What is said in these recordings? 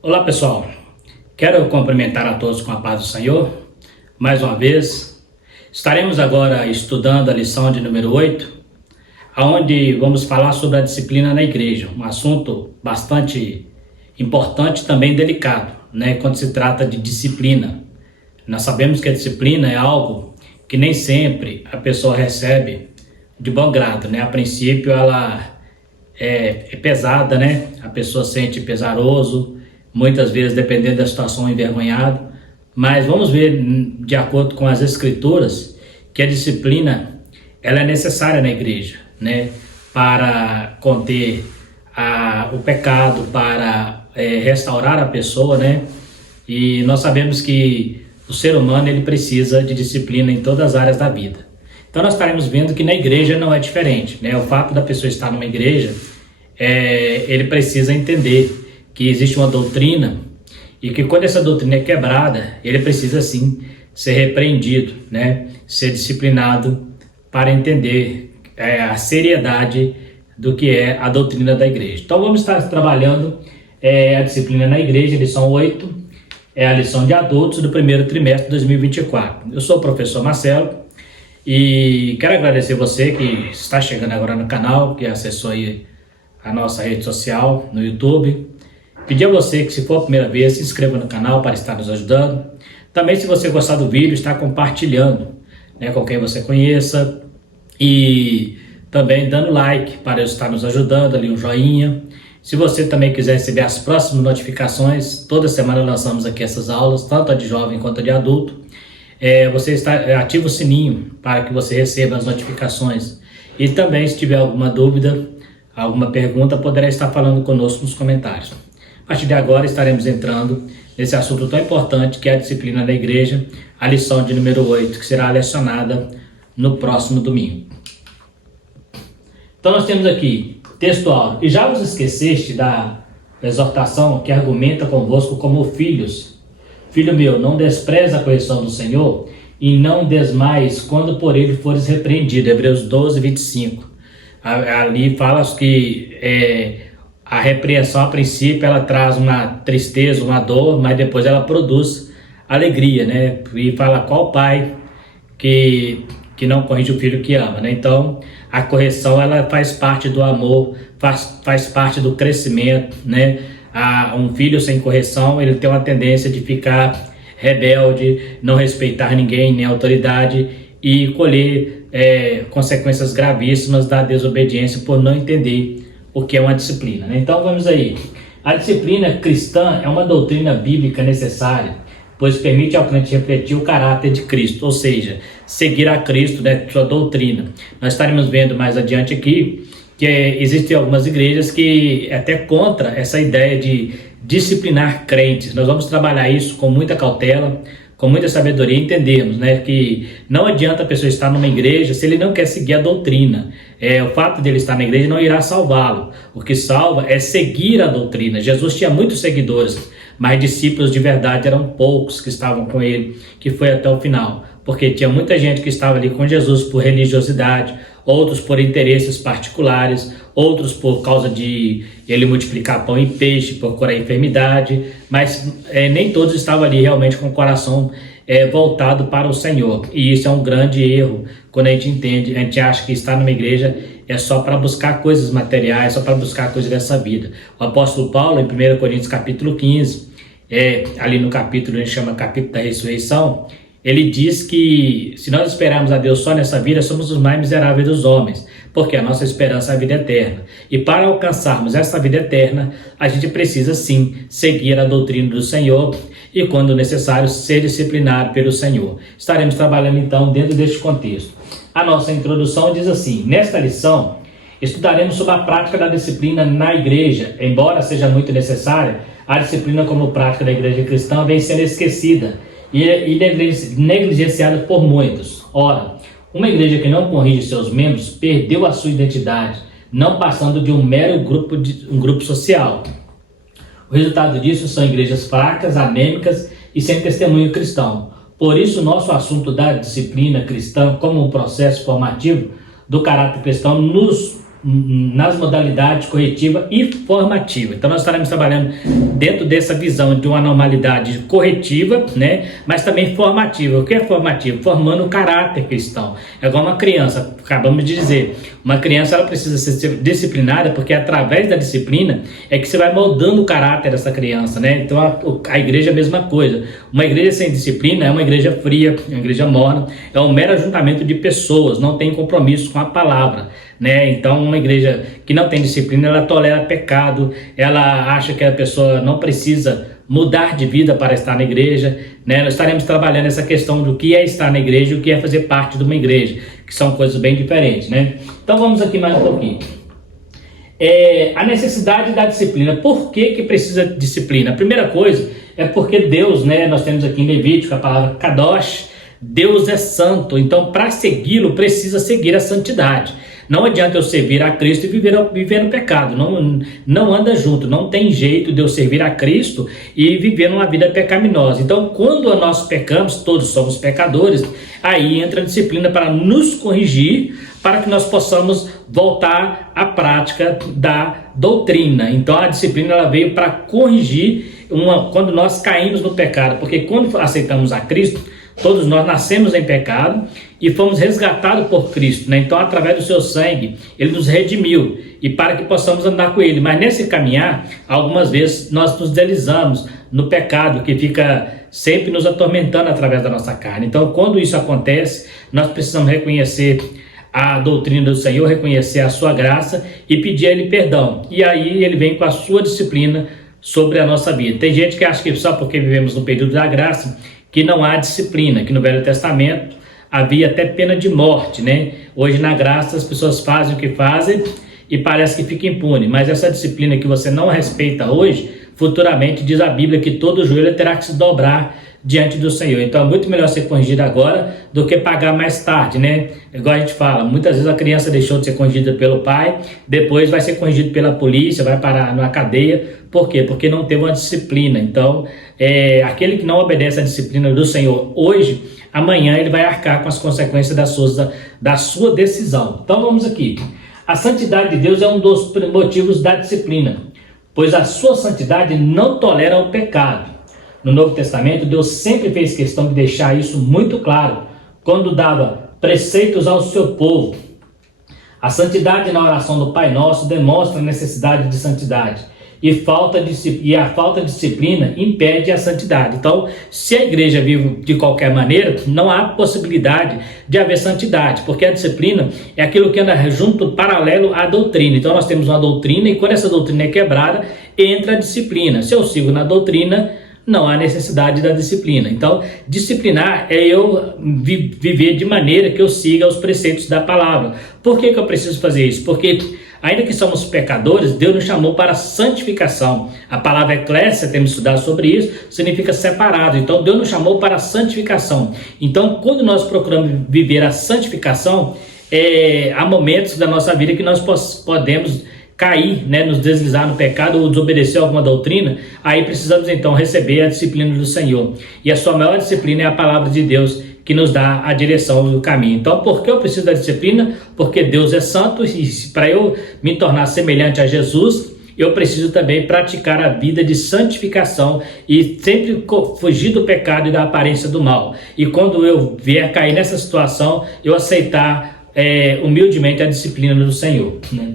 Olá pessoal, quero cumprimentar a todos com a paz do Senhor. Mais uma vez, estaremos agora estudando a lição de número 8, onde vamos falar sobre a disciplina na igreja, um assunto bastante importante e também delicado, quando se trata de disciplina. Nós sabemos que a disciplina é algo que nem sempre a pessoa recebe de bom grado, A princípio ela é pesada, A pessoa sente pesaroso, muitas vezes dependendo da situação envergonhado, mas vamos ver, de acordo com as escrituras, que a disciplina ela é necessária na igreja, para conter o pecado, para restaurar a pessoa, E nós sabemos que o ser humano ele precisa de disciplina em todas as áreas da vida. Então nós estaremos vendo que na igreja não é diferente, O fato da pessoa estar numa igreja, ele precisa entender que existe uma doutrina e que quando essa doutrina é quebrada, ele precisa sim ser repreendido, ser disciplinado para entender a seriedade do que é a doutrina da igreja. Então vamos estar trabalhando a disciplina na igreja, lição 8, é a lição de adultos do primeiro trimestre de 2024. Eu sou o professor Marcelo e quero agradecer você que está chegando agora no canal, que acessou aí a nossa rede social no YouTube. Pedir a você que, se for a primeira vez, se inscreva no canal para estar nos ajudando. Também, se você gostar do vídeo, está compartilhando com quem você conheça. E também dando like para estar nos ajudando, ali um joinha. Se você também quiser receber as próximas notificações, toda semana lançamos aqui essas aulas, tanto a de jovem quanto a de adulto. Você ativa o sininho para que você receba as notificações. E também, se tiver alguma dúvida, alguma pergunta, poderá estar falando conosco nos comentários. A partir de agora estaremos entrando nesse assunto tão importante que é a disciplina da igreja, a lição de número 8, que será lecionada no próximo domingo. Então nós temos aqui textual: e já vos esqueceste da exortação que argumenta convosco como filhos. Filho meu, não despreze a correção do Senhor e não desmais quando por ele fores repreendido. Hebreus 12, 25. Ali fala que a repreensão, a princípio, ela traz uma tristeza, uma dor, mas depois ela produz alegria, E fala qual pai que não corrige o filho que ama, Então, a correção, ela faz parte do amor, faz parte do crescimento, Um filho sem correção, ele tem uma tendência de ficar rebelde, não respeitar ninguém, nem autoridade, e colher consequências gravíssimas da desobediência por não entender o que é uma disciplina, Então vamos aí. A disciplina cristã é uma doutrina bíblica necessária, pois permite ao crente refletir o caráter de Cristo, ou seja, seguir a Cristo, sua doutrina. Nós estaremos vendo mais adiante aqui que existem algumas igrejas que até contra essa ideia de disciplinar crentes. Nós vamos trabalhar isso com muita cautela, com muita sabedoria, entendemos, que não adianta a pessoa estar numa igreja se ele não quer seguir a doutrina. O fato de ele estar na igreja não irá salvá-lo. O que salva é seguir a doutrina. Jesus tinha muitos seguidores, mas discípulos de verdade eram poucos que estavam com ele, que foi até o final. Porque tinha muita gente que estava ali com Jesus por religiosidade, outros por interesses particulares, outros por causa de ele multiplicar pão e peixe, por curar a enfermidade, mas nem todos estavam ali realmente com o coração voltado para o Senhor. E isso é um grande erro quando a gente entende, a gente acha que estar numa igreja é só para buscar coisas materiais, só para buscar coisas dessa vida. O apóstolo Paulo, em 1 Coríntios capítulo 15, ali no capítulo, a gente chama capítulo da ressurreição, ele diz que se nós esperarmos a Deus só nessa vida, somos os mais miseráveis dos homens, porque a nossa esperança é a vida eterna. E para alcançarmos essa vida eterna, a gente precisa sim seguir a doutrina do Senhor e, quando necessário, ser disciplinado pelo Senhor. Estaremos trabalhando então dentro deste contexto. A nossa introdução diz assim: nesta lição, estudaremos sobre a prática da disciplina na igreja. Embora seja muito necessária, a disciplina como prática da igreja cristã vem sendo esquecida e negligenciada por muitos. Ora, uma igreja que não corrige seus membros perdeu a sua identidade, não passando de um mero grupo social. O resultado disso são igrejas fracas, anêmicas e sem testemunho cristão. Por isso, nosso assunto da disciplina cristã como um processo formativo do caráter cristão nos nas modalidades corretiva e formativa. Então nós estaremos trabalhando dentro dessa visão de uma normalidade corretiva, né, mas também formativa. O que é formativo? Formando o caráter cristão. É igual uma criança, acabamos de dizer, uma criança ela precisa ser disciplinada, porque através da disciplina é que você vai moldando o caráter dessa criança, né? Então a igreja é a mesma coisa. Uma igreja sem disciplina é uma igreja fria, é uma igreja morna, é um mero ajuntamento de pessoas, não tem compromisso com a palavra, né? Então uma igreja que não tem disciplina, ela tolera pecado, ela acha que a pessoa não precisa mudar de vida para estar na igreja, né? Nós estaremos trabalhando essa questão do que é estar na igreja e o que é fazer parte de uma igreja, que são coisas bem diferentes, né? Então vamos aqui mais um pouquinho. A necessidade da disciplina. Por que precisa de disciplina? A primeira coisa é porque Deus, né? Nós temos aqui em Levítico a palavra Kadosh, Deus é santo, então para segui-lo precisa seguir a santidade. Não adianta eu servir a Cristo e viver no pecado, não anda junto, não tem jeito de eu servir a Cristo e viver numa vida pecaminosa. Então quando nós pecamos, todos somos pecadores, aí entra a disciplina para nos corrigir, para que nós possamos voltar à prática da doutrina. Então a disciplina ela veio para corrigir quando nós caímos no pecado, porque quando aceitamos a Cristo, todos nós nascemos em pecado e fomos resgatados por Cristo, né? Então, através do seu sangue, Ele nos redimiu e para que possamos andar com Ele. Mas nesse caminhar, algumas vezes nós nos deslizamos no pecado que fica sempre nos atormentando através da nossa carne. Então, quando isso acontece, nós precisamos reconhecer a doutrina do Senhor, reconhecer a sua graça e pedir a Ele perdão. E aí Ele vem com a sua disciplina sobre a nossa vida. Tem gente que acha que só porque vivemos no período da graça que não há disciplina, que no Velho Testamento havia até pena de morte, né? Hoje na graça as pessoas fazem o que fazem e parece que fica impune, mas essa disciplina que você não respeita hoje, futuramente diz a Bíblia que todo joelho terá que se dobrar diante do Senhor. Então é muito melhor ser corrigido agora do que pagar mais tarde, né? Igual a gente fala, muitas vezes a criança deixou de ser corrigida pelo pai, depois vai ser corrigido pela polícia, vai parar na cadeia. Por quê? Porque não teve uma disciplina. Então, aquele que não obedece à disciplina do Senhor hoje, amanhã ele vai arcar com as consequências da sua decisão. Então vamos aqui. A santidade de Deus é um dos motivos da disciplina, pois a sua santidade não tolera o pecado. No Novo Testamento, Deus sempre fez questão de deixar isso muito claro, quando dava preceitos ao seu povo. A santidade na oração do Pai Nosso demonstra a necessidade de santidade. E a falta de disciplina impede a santidade. Então, se a igreja vive de qualquer maneira, não há possibilidade de haver santidade, porque a disciplina é aquilo que anda junto, paralelo à doutrina. Então, nós temos uma doutrina e quando essa doutrina é quebrada, entra a disciplina. Se eu sigo na doutrina, não há necessidade da disciplina. Então, disciplinar é eu viver de maneira que eu siga os preceitos da palavra. Por que eu preciso fazer isso? Porque ainda que somos pecadores, Deus nos chamou para a santificação. A palavra eclésia, temos estudado sobre isso, significa separado. Então, Deus nos chamou para a santificação. Então, quando nós procuramos viver a santificação, há momentos da nossa vida que nós podemos cair, né, nos deslizar no pecado ou desobedecer alguma doutrina. Aí precisamos então receber a disciplina do Senhor. E a sua maior disciplina é a palavra de Deus, que nos dá a direção do caminho. Então, por que eu preciso da disciplina? Porque Deus é santo e para eu me tornar semelhante a Jesus, eu preciso também praticar a vida de santificação e sempre fugir do pecado e da aparência do mal. E quando eu vier cair nessa situação, eu aceitar humildemente a disciplina do Senhor, né?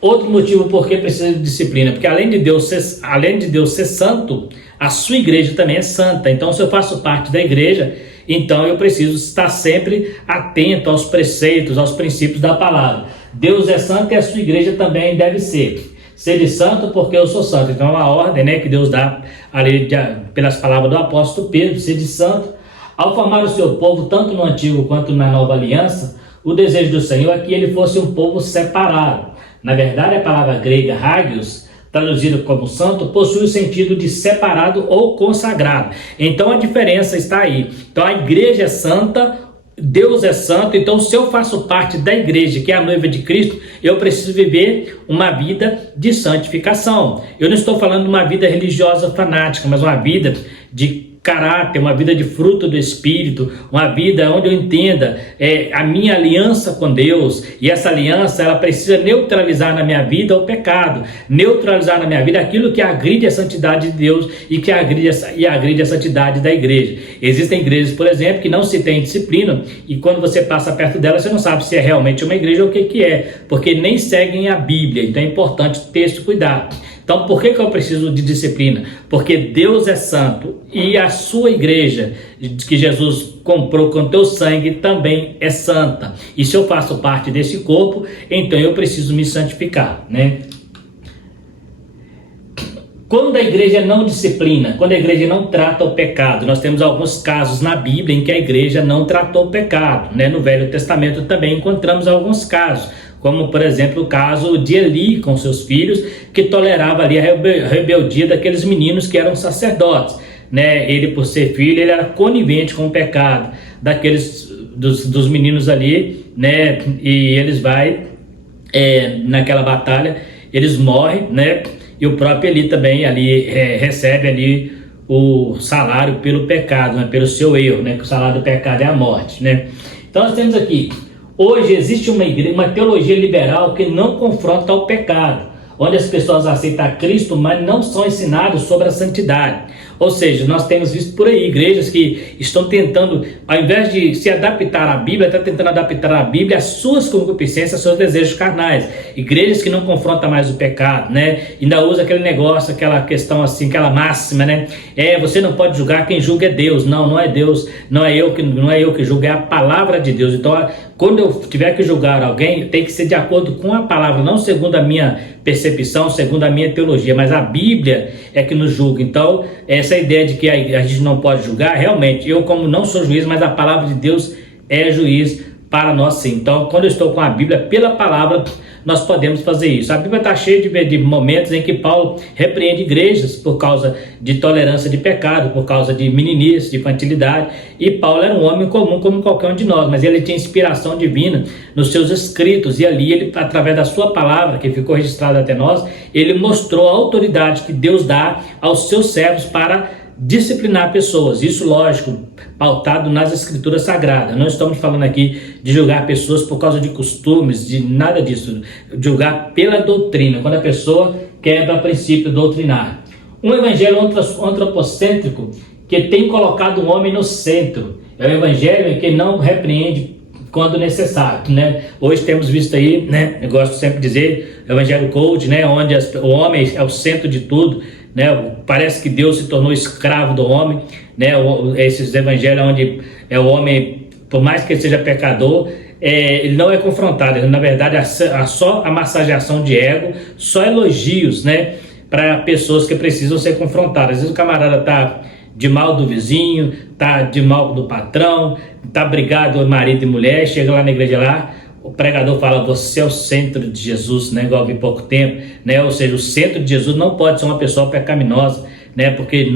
Outro motivo por que precisa de disciplina, porque além de Deus ser santo, a sua igreja também é santa. Então, se eu faço parte da igreja, então eu preciso estar sempre atento aos preceitos, aos princípios da palavra. Deus é santo e a sua igreja também deve ser. Sede santo porque eu sou santo. Então é uma ordem, né, que Deus dá ali, pelas palavras do apóstolo Pedro, sede santo. Ao formar o seu povo, tanto no Antigo quanto na Nova Aliança, o desejo do Senhor é que ele fosse um povo separado. Na verdade, a palavra grega hagios, traduzida como santo, possui o sentido de separado ou consagrado. Então a diferença está aí. Então a igreja é santa, Deus é santo. Então, se eu faço parte da igreja, que é a noiva de Cristo, eu preciso viver uma vida de santificação. Eu não estou falando de uma vida religiosa fanática, mas uma vida de caráter, uma vida de fruto do Espírito, uma vida onde eu entenda a minha aliança com Deus, e essa aliança ela precisa neutralizar na minha vida o pecado, neutralizar na minha vida aquilo que agride a santidade de Deus e que agride a santidade da igreja. Existem igrejas, por exemplo, que não se tem disciplina, e quando você passa perto delas, você não sabe se é realmente uma igreja ou o que é, porque nem seguem a Bíblia. Então é importante ter esse cuidado. Então, por que eu preciso de disciplina? Porque Deus é santo e a sua igreja, que Jesus comprou com teu sangue, também é santa. E se eu faço parte desse corpo, então eu preciso me santificar, né? Quando a igreja não disciplina, quando a igreja não trata o pecado, nós temos alguns casos na Bíblia em que a igreja não tratou o pecado, né? No Velho Testamento também encontramos alguns casos, como por exemplo o caso de Eli com seus filhos, que tolerava ali a rebeldia daqueles meninos que eram sacerdotes, né? Ele, por ser filho, ele era conivente com o pecado dos meninos ali, né? E eles naquela batalha, eles morrem, né? E o próprio Eli também ali recebe ali o salário pelo pecado, né? Pelo seu erro, né? Que o salário do pecado é a morte, né? Então nós temos aqui, hoje existe uma teologia liberal que não confronta o pecado, onde as pessoas aceitam a Cristo, mas não são ensinadas sobre a santidade. Ou seja, nós temos visto por aí igrejas que estão tentando, ao invés de se adaptar à Bíblia, está tentando adaptar a Bíblia às suas concupiscências, aos seus desejos carnais. Igrejas que não confrontam mais o pecado, né? Ainda usa aquele negócio, aquela questão assim, aquela máxima, né? Você não pode julgar, quem julga é Deus. Não, não é Deus, não é eu que julgo, é a palavra de Deus. Então, quando eu tiver que julgar alguém, tem que ser de acordo com a palavra, não segundo a minha percepção, segundo a minha teologia, mas a Bíblia é que nos julga. Então, essa ideia de que a gente não pode julgar, realmente, eu como não sou juiz, mas a palavra de Deus é juiz para nós sim. Então, quando eu estou com a Bíblia, pela palavra, nós podemos fazer isso. A Bíblia está cheia de momentos em que Paulo repreende igrejas por causa de tolerância de pecado, por causa de meninice, de infantilidade. E Paulo era um homem comum como qualquer um de nós, mas ele tinha inspiração divina nos seus escritos. E ali, ele, através da sua palavra, que ficou registrada até nós, ele mostrou a autoridade que Deus dá aos seus servos para disciplinar pessoas. Isso, lógico, pautado nas escrituras sagradas. Não estamos falando aqui de julgar pessoas por causa de costumes, de nada disso. Julgar pela doutrina, quando a pessoa quebra princípio doutrinário. Um evangelho antropocêntrico que tem colocado o homem no centro. É um evangelho que não repreende quando necessário, né? Hoje temos visto aí, né? Eu gosto sempre de dizer, evangelho coach, né? Onde o homem é o centro de tudo, né? Parece que Deus se tornou escravo do homem, né? Esses evangelhos onde o homem, por mais que ele seja pecador, ele não é confrontado. Na verdade, só a massageação de ego, só elogios, né? Para pessoas que precisam ser confrontadas. Às vezes o camarada está de mal do vizinho, tá de mal do patrão, tá brigado marido e mulher, chega lá na igreja lá, o pregador fala, você é o centro de Jesus, né? Igual eu vi pouco tempo, né? Ou seja, o centro de Jesus não pode ser uma pessoa pecaminosa, né? Porque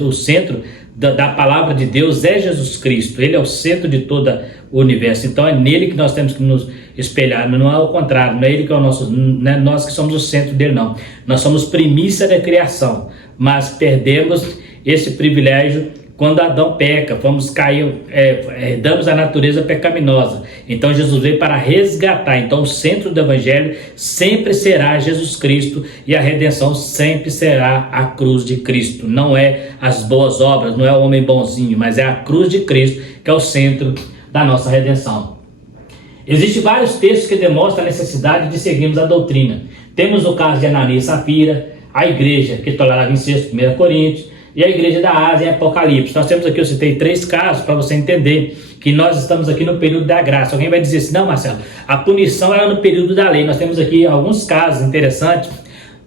o centro da palavra de Deus é Jesus Cristo, ele é o centro de todo o universo. Então é nele que nós temos que nos espelhar, não é o contrário, não é ele que é o nosso, não é nós que somos o centro dele, não. Nós somos primícia da criação, mas perdemos esse privilégio quando Adão peca, damos a natureza pecaminosa. Então Jesus veio para resgatar. Então o centro do evangelho sempre será Jesus Cristo e a redenção sempre será a cruz de Cristo. Não é as boas obras, não é o homem bonzinho, mas é a cruz de Cristo que é o centro da nossa redenção. Existem vários textos que demonstram a necessidade de seguirmos a doutrina. Temos o caso de Ananias e Safira, a igreja que tolerava incesto, 1 Coríntios, e a igreja da Ásia em Apocalipse. Nós temos aqui, eu citei 3 casos para você entender que nós estamos aqui no período da graça. Alguém vai dizer assim, não, Marcelo, a punição era no período da lei. Nós temos aqui alguns casos interessantes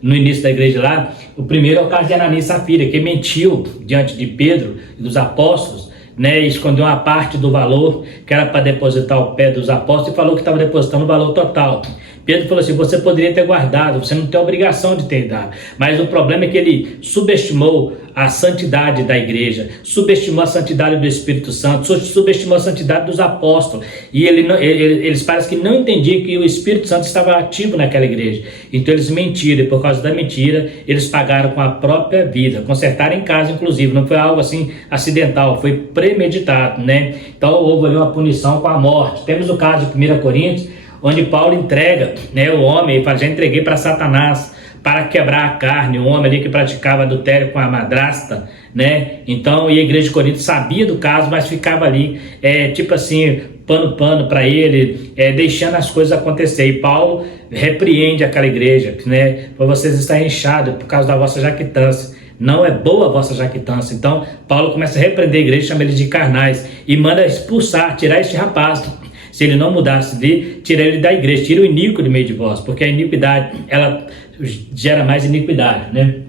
no início da igreja lá. O primeiro é o caso de Ananias e Safira, que mentiu diante de Pedro e dos apóstolos, né, e escondeu uma parte do valor que era para depositar ao pé dos apóstolos e falou que estava depositando o valor total. Pedro falou assim, você poderia ter guardado, você não tem obrigação de ter dado. Mas o problema é que ele subestimou a santidade da igreja, subestimou a santidade do Espírito Santo, subestimou a santidade dos apóstolos. E eles parecem que não entendiam que o Espírito Santo estava ativo naquela igreja. Então eles mentiram, e por causa da mentira, eles pagaram com a própria vida. Consertaram em casa, inclusive, não foi algo assim acidental, foi premeditado, né? Então houve ali uma punição com a morte. Temos o caso de 1 Coríntios, onde Paulo entrega, né, o homem, ele fala, já entreguei para Satanás, para quebrar a carne, o homem ali que praticava adultério com a madrasta, né? Então, e a igreja de Corinto sabia do caso, mas ficava ali, tipo assim, pano para ele, deixando as coisas acontecer. E Paulo repreende aquela igreja, né? Para vocês estarem inchados por causa da vossa jactância. Não é boa a vossa jactância. Então, Paulo começa a repreender a igreja, chama eles de carnais, e manda expulsar, tirar este rapaz. Se ele não mudasse de, tira ele da igreja, tira o iníquo do meio de vós, porque a iniquidade, ela gera mais iniquidade, né?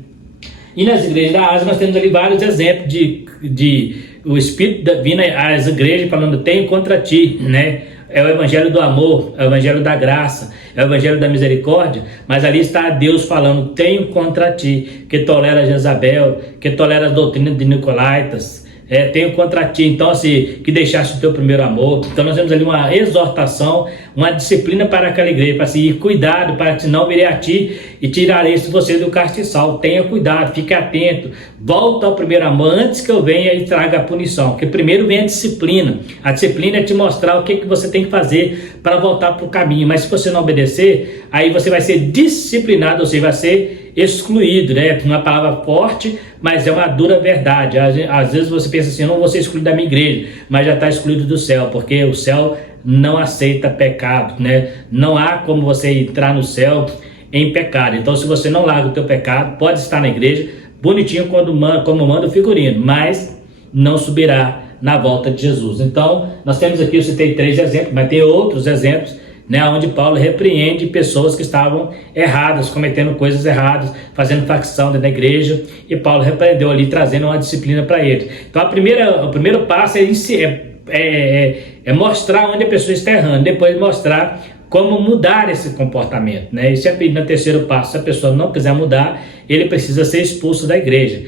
E nas igrejas da Ásia nós temos ali vários exemplos de o Espírito vindo às igrejas falando, tenho contra ti, né? É o evangelho do amor, é o evangelho da graça, é o evangelho da misericórdia, mas ali está Deus falando, tenho contra ti, que tolera Jezabel, que tolera a doutrina de Nicolaitas, tenho contra ti, então assim, que deixaste o teu primeiro amor. Então nós temos ali uma exortação, uma disciplina para aquela igreja, para assim, cuidado, para que não virei a ti e tirarei você do castiçal. Tenha cuidado, fique atento, volta ao primeiro amor antes que eu venha e traga a punição, porque primeiro vem a disciplina. A disciplina é te mostrar o que você tem que fazer para voltar para o caminho, mas se você não obedecer, aí você vai ser disciplinado, ou seja, vai ser excluído, né? Uma palavra forte, mas é uma dura verdade. Às vezes você pensa assim, eu não vou ser excluído da minha igreja, mas já está excluído do céu, porque o céu não aceita pecado, né? Não há como você entrar no céu em pecado. Então, se você não larga o teu pecado, pode estar na igreja, bonitinho como manda o figurino, mas não subirá na volta de Jesus. Então, nós temos aqui, eu citei 3 exemplos, mas tem outros exemplos, né, onde Paulo repreende pessoas que estavam erradas, cometendo coisas erradas, fazendo facção dentro da igreja, e Paulo repreendeu ali, trazendo uma disciplina para eles. Então o primeiro passo é mostrar onde a pessoa está errando, depois mostrar como mudar esse comportamento, né? Esse é no terceiro passo. Se a pessoa não quiser mudar, ele precisa ser expulso da igreja.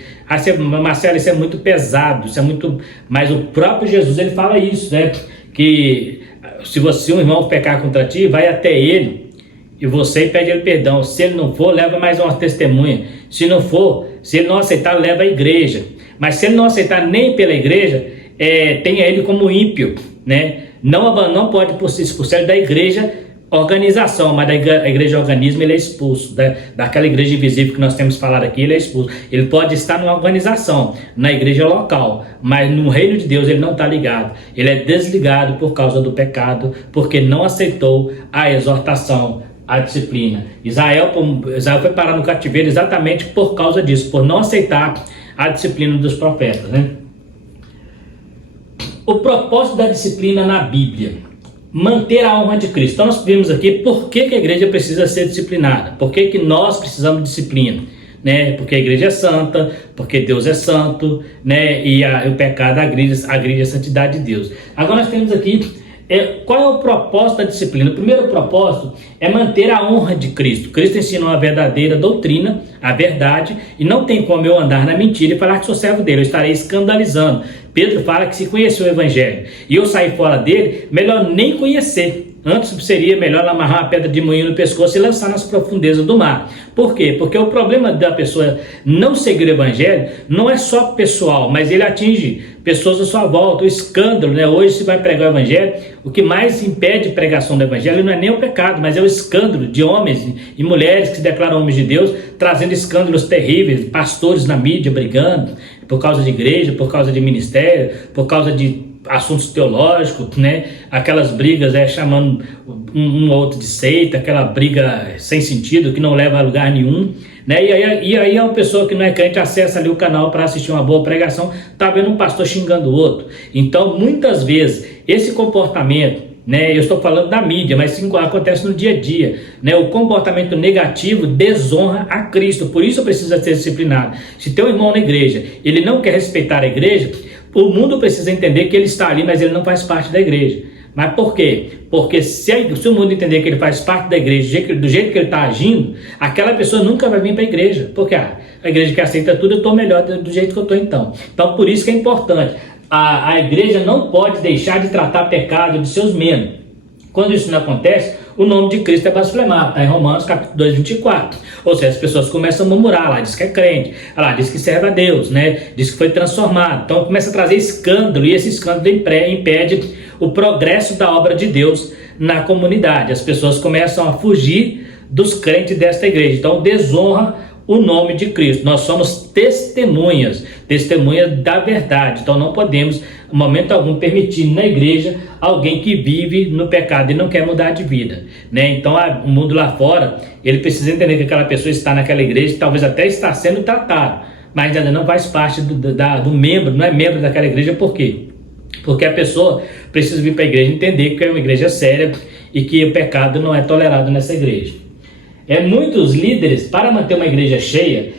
Marcelo, isso é muito pesado, isso é muito... Mas o próprio Jesus, ele fala isso, né? Que se um irmão pecar contra ti, vai até ele e você pede ele perdão. Se ele não for, leva mais uma testemunha. Se não for, se ele não aceitar, leva a igreja. Mas se ele não aceitar nem pela igreja, tenha ele como ímpio, né? Não pode por se expulsar da igreja organização, mas da igreja organismo ele é expulso, daquela igreja invisível que nós temos falado aqui, ele é expulso. Ele pode estar numa organização, na igreja local, mas no reino de Deus ele não está ligado, ele é desligado por causa do pecado, porque não aceitou a exortação, a disciplina. Israel foi parar no cativeiro exatamente por causa disso, por não aceitar a disciplina dos profetas, né? O propósito da disciplina na Bíblia: manter a honra de Cristo. Então nós vimos aqui por que a igreja precisa ser disciplinada, por que nós precisamos de disciplina, né? Porque a igreja é santa, porque Deus é santo, né? E o pecado agride a santidade de Deus. Agora nós temos aqui qual é o propósito da disciplina. O primeiro propósito é manter a honra de Cristo. Cristo ensinou a verdadeira doutrina, a verdade, e não tem como eu andar na mentira e falar que sou servo dele, eu estarei escandalizando. Pedro fala que se conheceu o evangelho e eu sair fora dele, melhor nem conhecer. Antes seria melhor amarrar uma pedra de moinho no pescoço e lançar nas profundezas do mar. Por quê? Porque o problema da pessoa não seguir o evangelho não é só pessoal, mas ele atinge pessoas à sua volta. O escândalo, né? Hoje se vai pregar o evangelho, o que mais impede a pregação do evangelho não é nem o pecado, mas é o escândalo de homens e mulheres que se declaram homens de Deus, trazendo escândalos terríveis, pastores na mídia brigando por causa de igreja, por causa de ministério, por causa de assuntos teológicos, né? Aquelas brigas chamando um ou outro de seita, aquela briga sem sentido que não leva a lugar nenhum, né? E aí uma pessoa que não é crente acessa ali o canal para assistir uma boa pregação, tá vendo um pastor xingando o outro. Então muitas vezes esse comportamento, né, eu estou falando da mídia, mas sim acontece no dia a dia, né? O comportamento negativo desonra a Cristo, por isso precisa ser disciplinado. Se tem um irmão na igreja, ele não quer respeitar a igreja, o mundo precisa entender que ele está ali, mas ele não faz parte da igreja. Mas por quê? Porque se o mundo entender que ele faz parte da igreja, do jeito que ele está agindo, aquela pessoa nunca vai vir para a igreja. Porque a igreja que aceita tudo, eu estou melhor do jeito que eu estou então. Então, por isso que é importante. A igreja não pode deixar de tratar pecado de seus membros. Quando isso não acontece, o nome de Cristo é blasfemado, está em Romanos capítulo 2, 24. Ou seja, as pessoas começam a murmurar, lá diz que é crente, lá diz que serve a Deus, né? Diz que foi transformado. Então começa a trazer escândalo, e esse escândalo impede o progresso da obra de Deus na comunidade. As pessoas começam a fugir dos crentes desta igreja. Então desonra o nome de Cristo. Nós somos testemunhas da verdade. Então não podemos, em momento algum, permitir na igreja alguém que vive no pecado e não quer mudar de vida, né? Então o mundo lá fora, ele precisa entender que aquela pessoa está naquela igreja, talvez até está sendo tratado, mas ainda não faz parte do membro, não é membro daquela igreja. Por quê? Porque a pessoa precisa vir para a igreja entender que é uma igreja séria e que o pecado não é tolerado nessa igreja. Muitos líderes, para manter uma igreja cheia,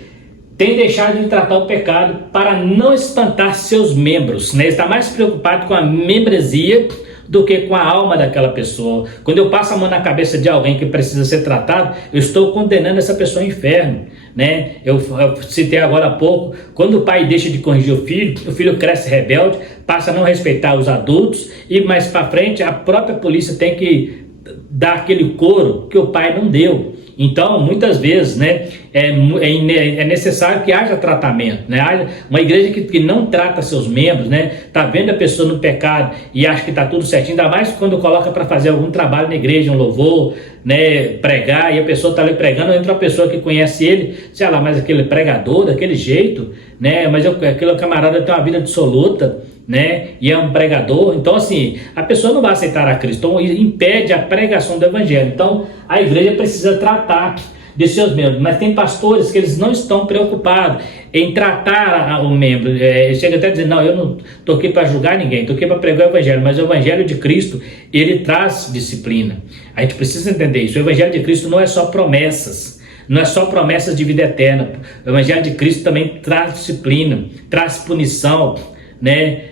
têm deixado de tratar o pecado para não espantar seus membros, né? Está mais preocupado com a membresia do que com a alma daquela pessoa. Quando eu passo a mão na cabeça de alguém que precisa ser tratado, eu estou condenando essa pessoa ao inferno, né? Eu citei agora há pouco, quando o pai deixa de corrigir o filho cresce rebelde, passa a não respeitar os adultos, e mais para frente a própria polícia tem que dar aquele couro que o pai não deu. Então, muitas vezes, né, é necessário que haja tratamento, né? Uma igreja que não trata seus membros, né, tá vendo a pessoa no pecado e acha que está tudo certinho, ainda mais quando coloca para fazer algum trabalho na igreja, um louvor, né, pregar, e a pessoa está ali pregando, entra uma pessoa que conhece ele, sei lá, mas aquele pregador, daquele jeito, né, mas aquele camarada tem uma vida dissoluta, né, e é um pregador. Então assim, a pessoa não vai aceitar a Cristo, então impede a pregação do evangelho. Então a igreja precisa tratar de seus membros, mas tem pastores que eles não estão preocupados em tratar o membro. Chega até a dizer, não, eu não estou aqui para julgar ninguém, estou aqui para pregar o evangelho, mas o evangelho de Cristo, ele traz disciplina. A gente precisa entender isso. O evangelho de Cristo não é só promessas, não é só promessas de vida eterna. O evangelho de Cristo também traz disciplina, traz punição, né?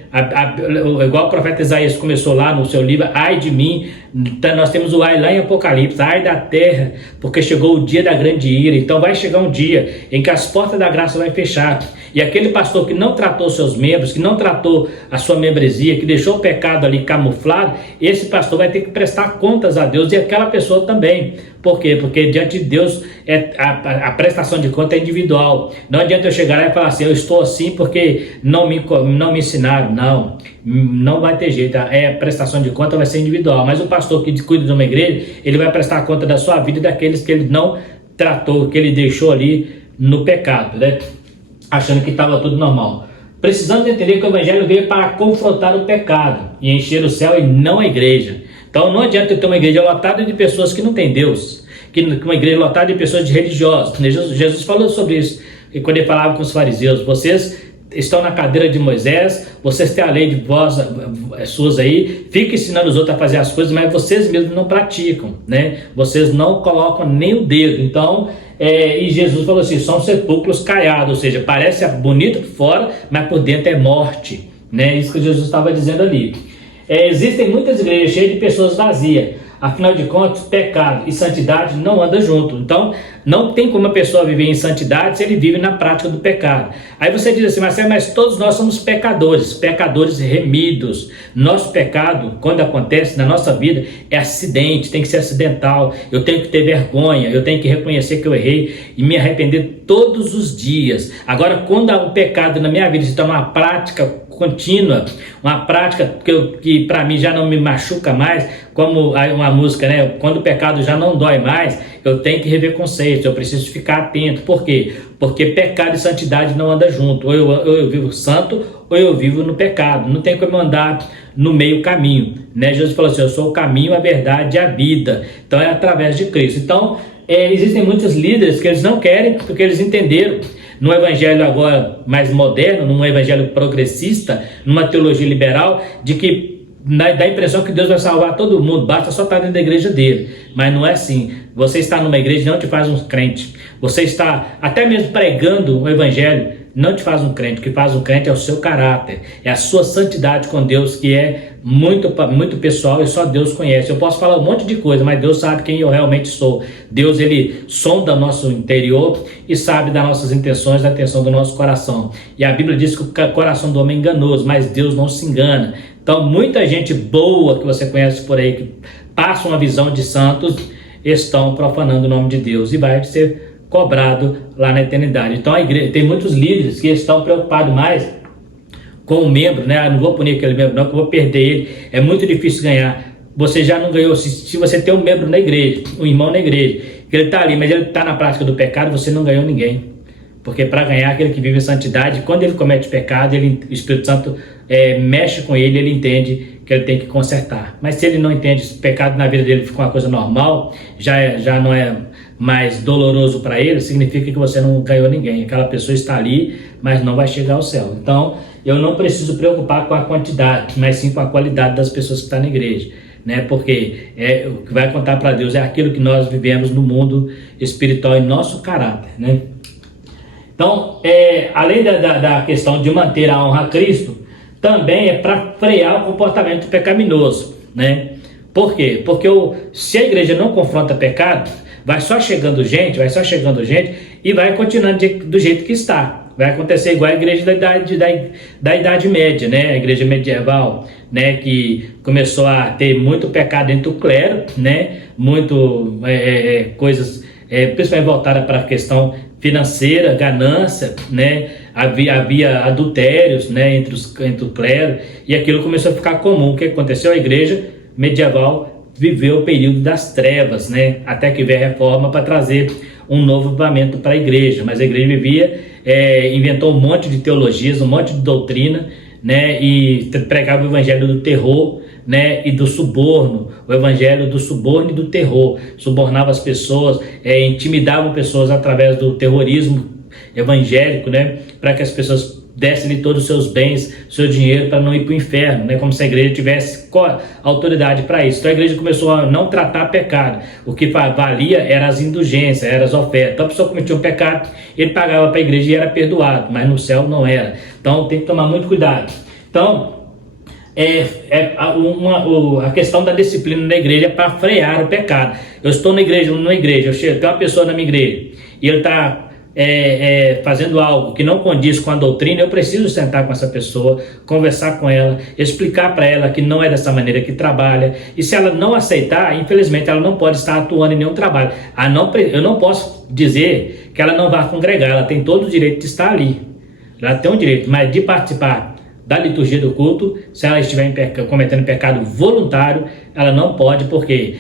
Igual o profeta Isaías começou lá no seu livro, ai de mim, nós temos o ai lá em Apocalipse, ai da terra, porque chegou o dia da grande ira. Então vai chegar um dia em que as portas da graça vão fechar, e aquele pastor que não tratou seus membros, que não tratou a sua membresia, que deixou o pecado ali camuflado, esse pastor vai ter que prestar contas a Deus, e aquela pessoa também. Por quê? Porque diante de Deus a prestação de conta é individual. Não adianta eu chegar lá e falar assim, eu estou assim porque não me ensinaram. Não vai ter jeito. A prestação de conta vai ser individual. Mas o pastor que cuida de uma igreja, ele vai prestar conta da sua vida e daqueles que ele não tratou, que ele deixou ali no pecado, né? Achando que estava tudo normal. Precisamos entender que o evangelho veio para confrontar o pecado e encher o céu e não a igreja. Então não adianta ter uma igreja lotada de pessoas que não têm Deus, que uma igreja lotada de pessoas de religiosos. Jesus falou sobre isso, e quando ele falava com os fariseus, vocês estão na cadeira de Moisés, vocês têm a lei de vós, suas aí, fica ensinando os outros a fazer as coisas, mas vocês mesmos não praticam, né? Vocês não colocam nem o dedo. Então, e Jesus falou assim, são sepulcros caiados, ou seja, parece bonito por fora, mas por dentro é morte, né? Isso que Jesus estava dizendo ali. Existem muitas igrejas cheias de pessoas vazias. Afinal de contas, pecado e santidade não andam junto. Então, não tem como a pessoa viver em santidade se ele vive na prática do pecado. Aí você diz assim, Marcelo, mas todos nós somos pecadores remidos. Nosso pecado, quando acontece na nossa vida, é acidente, tem que ser acidental. Eu tenho que ter vergonha, eu tenho que reconhecer que eu errei e me arrepender todos os dias. Agora, quando o pecado na minha vida se torna uma prática contínua, uma prática que para mim já não me machuca mais, como uma música, né? Quando o pecado já não dói mais, eu tenho que rever conceitos, eu preciso ficar atento. Por quê? Porque pecado e santidade não andam junto. Ou eu vivo santo, ou eu vivo no pecado. Não tem como andar no meio caminho, né? Jesus falou assim, eu sou o caminho, a verdade e a vida. Então é através de Cristo. Então existem muitos líderes que eles não querem, porque eles entenderam no evangelho agora mais moderno, num evangelho progressista, numa teologia liberal, de que dá a impressão que Deus vai salvar todo mundo, basta só estar dentro da igreja dele. Mas não é assim. Você está numa igreja não te faz um crente. Você está até mesmo pregando o evangelho, não te faz um crente. O que faz um crente é o seu caráter, é a sua santidade com Deus, que é muito pessoal e só Deus conhece. Eu posso falar um monte de coisa, mas Deus sabe quem eu realmente sou. Deus, ele sonda nosso interior e sabe das nossas intenções, da intenção do nosso coração. E a Bíblia diz que o coração do homem é enganoso, mas Deus não se engana. Então, muita gente boa que você conhece por aí, que passa uma visão de santos, estão profanando o nome de Deus e vai ser cobrado lá na eternidade. Então a igreja, tem muitos líderes que estão preocupados mais com o membro, né? Não vou punir aquele membro não, que eu vou perder ele, é muito difícil ganhar. Você já não ganhou, se você tem um membro na igreja, um irmão na igreja, que ele está ali, mas ele está na prática do pecado, você não ganhou ninguém. Porque para ganhar aquele que vive em santidade, quando ele comete pecado, o Espírito Santo mexe com ele, ele entende que ele tem que consertar. Mas se ele não entende, se o pecado na vida dele ficou uma coisa normal, já não é mais doloroso para ele, significa que você não ganhou ninguém. Aquela pessoa está ali, mas não vai chegar ao céu. Então, eu não preciso preocupar com a quantidade, mas sim com a qualidade das pessoas que estão na igreja. Né? Porque o que vai contar para Deus é aquilo que nós vivemos no mundo espiritual e nosso caráter. Né? Então, além da questão de manter a honra a Cristo, também é para frear o comportamento pecaminoso, né? Por quê? Porque se a igreja não confronta pecado, vai só chegando gente e vai continuando do jeito que está. Vai acontecer igual a igreja da Idade Média, né? A igreja medieval, né? Que começou a ter muito pecado entre o clero, né? Muito coisas, principalmente voltadas para a questão financeira, ganância, né? Havia adultérios, né, entre o clero, e aquilo começou a ficar comum. O que aconteceu? A igreja medieval viveu o período das trevas, né, até que veio a reforma para trazer um novo avivamento para a igreja. Mas a igreja inventou um monte de teologias, um monte de doutrina, né, e pregava o evangelho do terror, né, e do suborno, o evangelho do suborno e do terror. Subornava as pessoas, intimidavam pessoas através do terrorismo evangélico, né, para que as pessoas dessem-lhe todos os seus bens, seu dinheiro, para não ir para o inferno, né, como se a igreja tivesse autoridade para isso. Então a igreja começou a não tratar pecado. O que valia eram as indulgências, eram as ofertas. Então a pessoa cometia um pecado, ele pagava para a igreja e era perdoado, mas no céu não era. Então tem que tomar muito cuidado. Então a questão da disciplina na igreja é para frear o pecado. Eu estou na igreja, tem uma pessoa na minha igreja e ele está fazendo algo que não condiz com a doutrina, eu preciso sentar com essa pessoa, conversar com ela, explicar para ela que não é dessa maneira que trabalha, e se ela não aceitar, infelizmente ela não pode estar atuando em nenhum trabalho. Eu não posso dizer que ela não vai congregar, ela tem todo o direito de estar ali, ela tem o direito, mas de participar da liturgia do culto, se ela estiver cometendo pecado voluntário, ela não pode, porque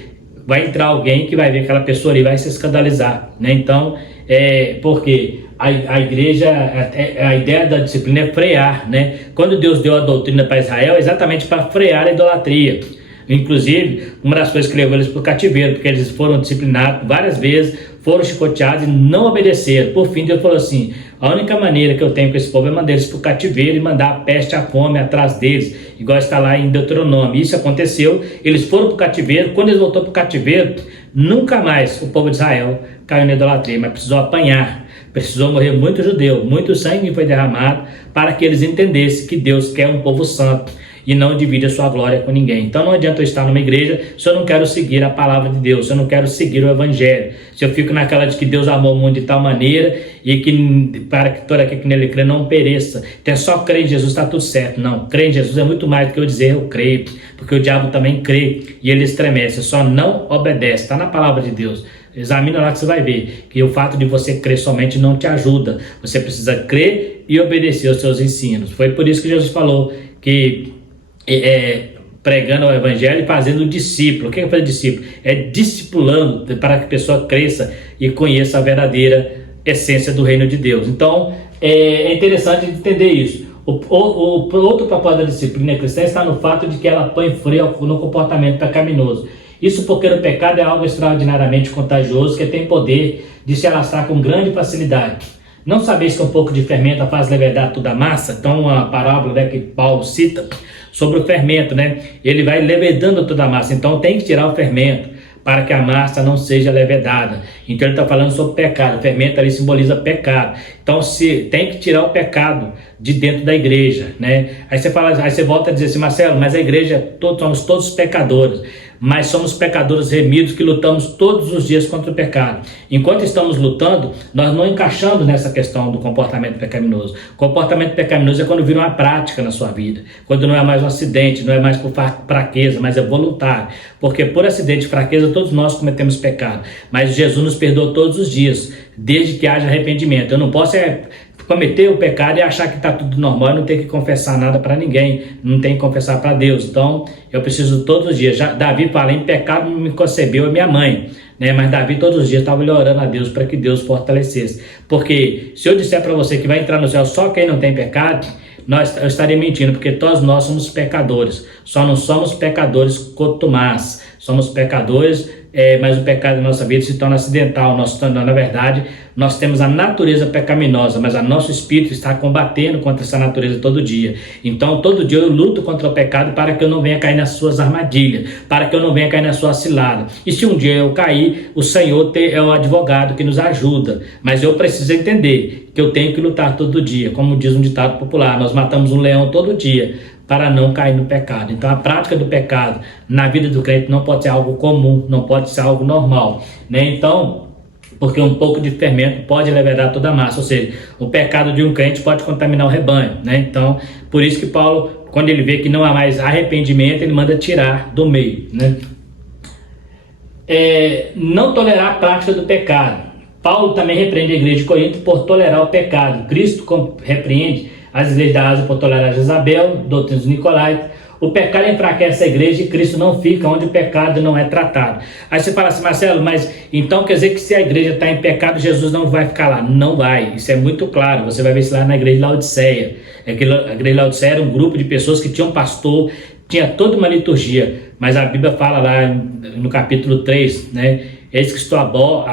vai entrar alguém que vai ver aquela pessoa ali, vai se escandalizar, né? Então, porque a igreja, a ideia da disciplina é frear, né? Quando Deus deu a doutrina para Israel, é exatamente para frear a idolatria. Inclusive, uma das coisas que levou eles para o cativeiro, porque eles foram disciplinados várias vezes, foram chicoteados e não obedeceram. Por fim, Deus falou assim: a única maneira que eu tenho com esse povo é mandar eles para o cativeiro e mandar a peste e a fome atrás deles, igual está lá em Deuteronômio. Isso aconteceu, eles foram para o cativeiro. Quando eles voltaram para o cativeiro, nunca mais o povo de Israel caiu na idolatria, mas precisou apanhar, precisou morrer muito judeu, muito sangue foi derramado para que eles entendessem que Deus quer um povo santo e não divide a sua glória com ninguém. Então não adianta eu estar numa igreja se eu não quero seguir a palavra de Deus, se eu não quero seguir o evangelho, se eu fico naquela de que Deus amou o mundo de tal maneira e que para que todo aquele que nele crê não pereça. Então é só crer em Jesus, está tudo certo. Não, crer em Jesus é muito mais do que eu dizer eu creio, porque o diabo também crê e ele estremece, só não obedece. Está na palavra de Deus. Examina lá que você vai ver que o fato de você crer somente não te ajuda. Você precisa crer e obedecer aos seus ensinos. Foi por isso que Jesus falou que pregando o evangelho e fazendo discípulo. O que é fazer discípulo? É discipulando para que a pessoa cresça e conheça a verdadeira essência do reino de Deus. Então é interessante entender isso. O outro propósito da disciplina cristã está no fato de que ela põe freio no comportamento pecaminoso. Isso porque o pecado é algo extraordinariamente contagioso que tem poder de se alastrar com grande facilidade. Não sabeis que um pouco de fermento faz levedar toda a massa? Então, uma parábola, né, que Paulo cita sobre o fermento, né? Ele vai levedando toda a massa, então tem que tirar o fermento para que a massa não seja levedada. Então ele está falando sobre pecado. O fermento ali simboliza pecado. Então se tem que tirar o pecado de dentro da igreja, né? Aí você volta a dizer assim, Marcelo, mas a igreja, somos todos pecadores. Mas somos pecadores remidos que lutamos todos os dias contra o pecado. Enquanto estamos lutando, nós não encaixamos nessa questão do comportamento pecaminoso. O comportamento pecaminoso é quando vira uma prática na sua vida, quando não é mais um acidente, não é mais por fraqueza, mas é voluntário. Porque por acidente e fraqueza todos nós cometemos pecado, mas Jesus nos perdoa todos os dias, desde que haja arrependimento. Eu não posso cometer o pecado e achar que está tudo normal, não tem que confessar nada para ninguém, não tem que confessar para Deus. Então eu preciso todos os dias. Davi fala, em pecado me concebeu a minha mãe, né? Mas Davi todos os dias estava orando a Deus para que Deus fortalecesse. Porque se eu disser para você que vai entrar no céu só quem não tem pecado, eu estaria mentindo, porque todos nós somos pecadores. Só não somos pecadores cotumaz, somos pecadores, mas o pecado da nossa vida se torna acidental. Na verdade, nós temos a natureza pecaminosa, mas o nosso espírito está combatendo contra essa natureza todo dia. Então, todo dia eu luto contra o pecado para que eu não venha cair nas suas armadilhas, para que eu não venha cair na sua cilada. E se um dia eu cair, o Senhor é o advogado que nos ajuda. Mas eu preciso entender que eu tenho que lutar todo dia. Como diz um ditado popular, nós matamos um leão todo dia para não cair no pecado. Então a prática do pecado na vida do crente não pode ser algo comum, não pode ser algo normal, né? Então, porque um pouco de fermento pode levedar toda a massa, ou seja, o pecado de um crente pode contaminar o rebanho, né? Então, por isso que Paulo, quando ele vê que não há mais arrependimento, ele manda tirar do meio, né? Não tolerar a prática do pecado. Paulo também repreende a igreja de Corinto por tolerar o pecado. Cristo repreende as igrejas da Ásia por tolerar Jezabel, doutrinas Nicolaitas. O pecado enfraquece a igreja e Cristo não fica onde o pecado não é tratado. Aí você fala assim, Marcelo, mas então quer dizer que se a igreja está em pecado, Jesus não vai ficar lá? Não vai, isso é muito claro. Você vai ver isso lá na igreja de Laodiceia. A igreja de Laodiceia era um grupo de pessoas que tinham pastor, tinha toda uma liturgia, mas a Bíblia fala lá no capítulo 3, né? Eis que estou à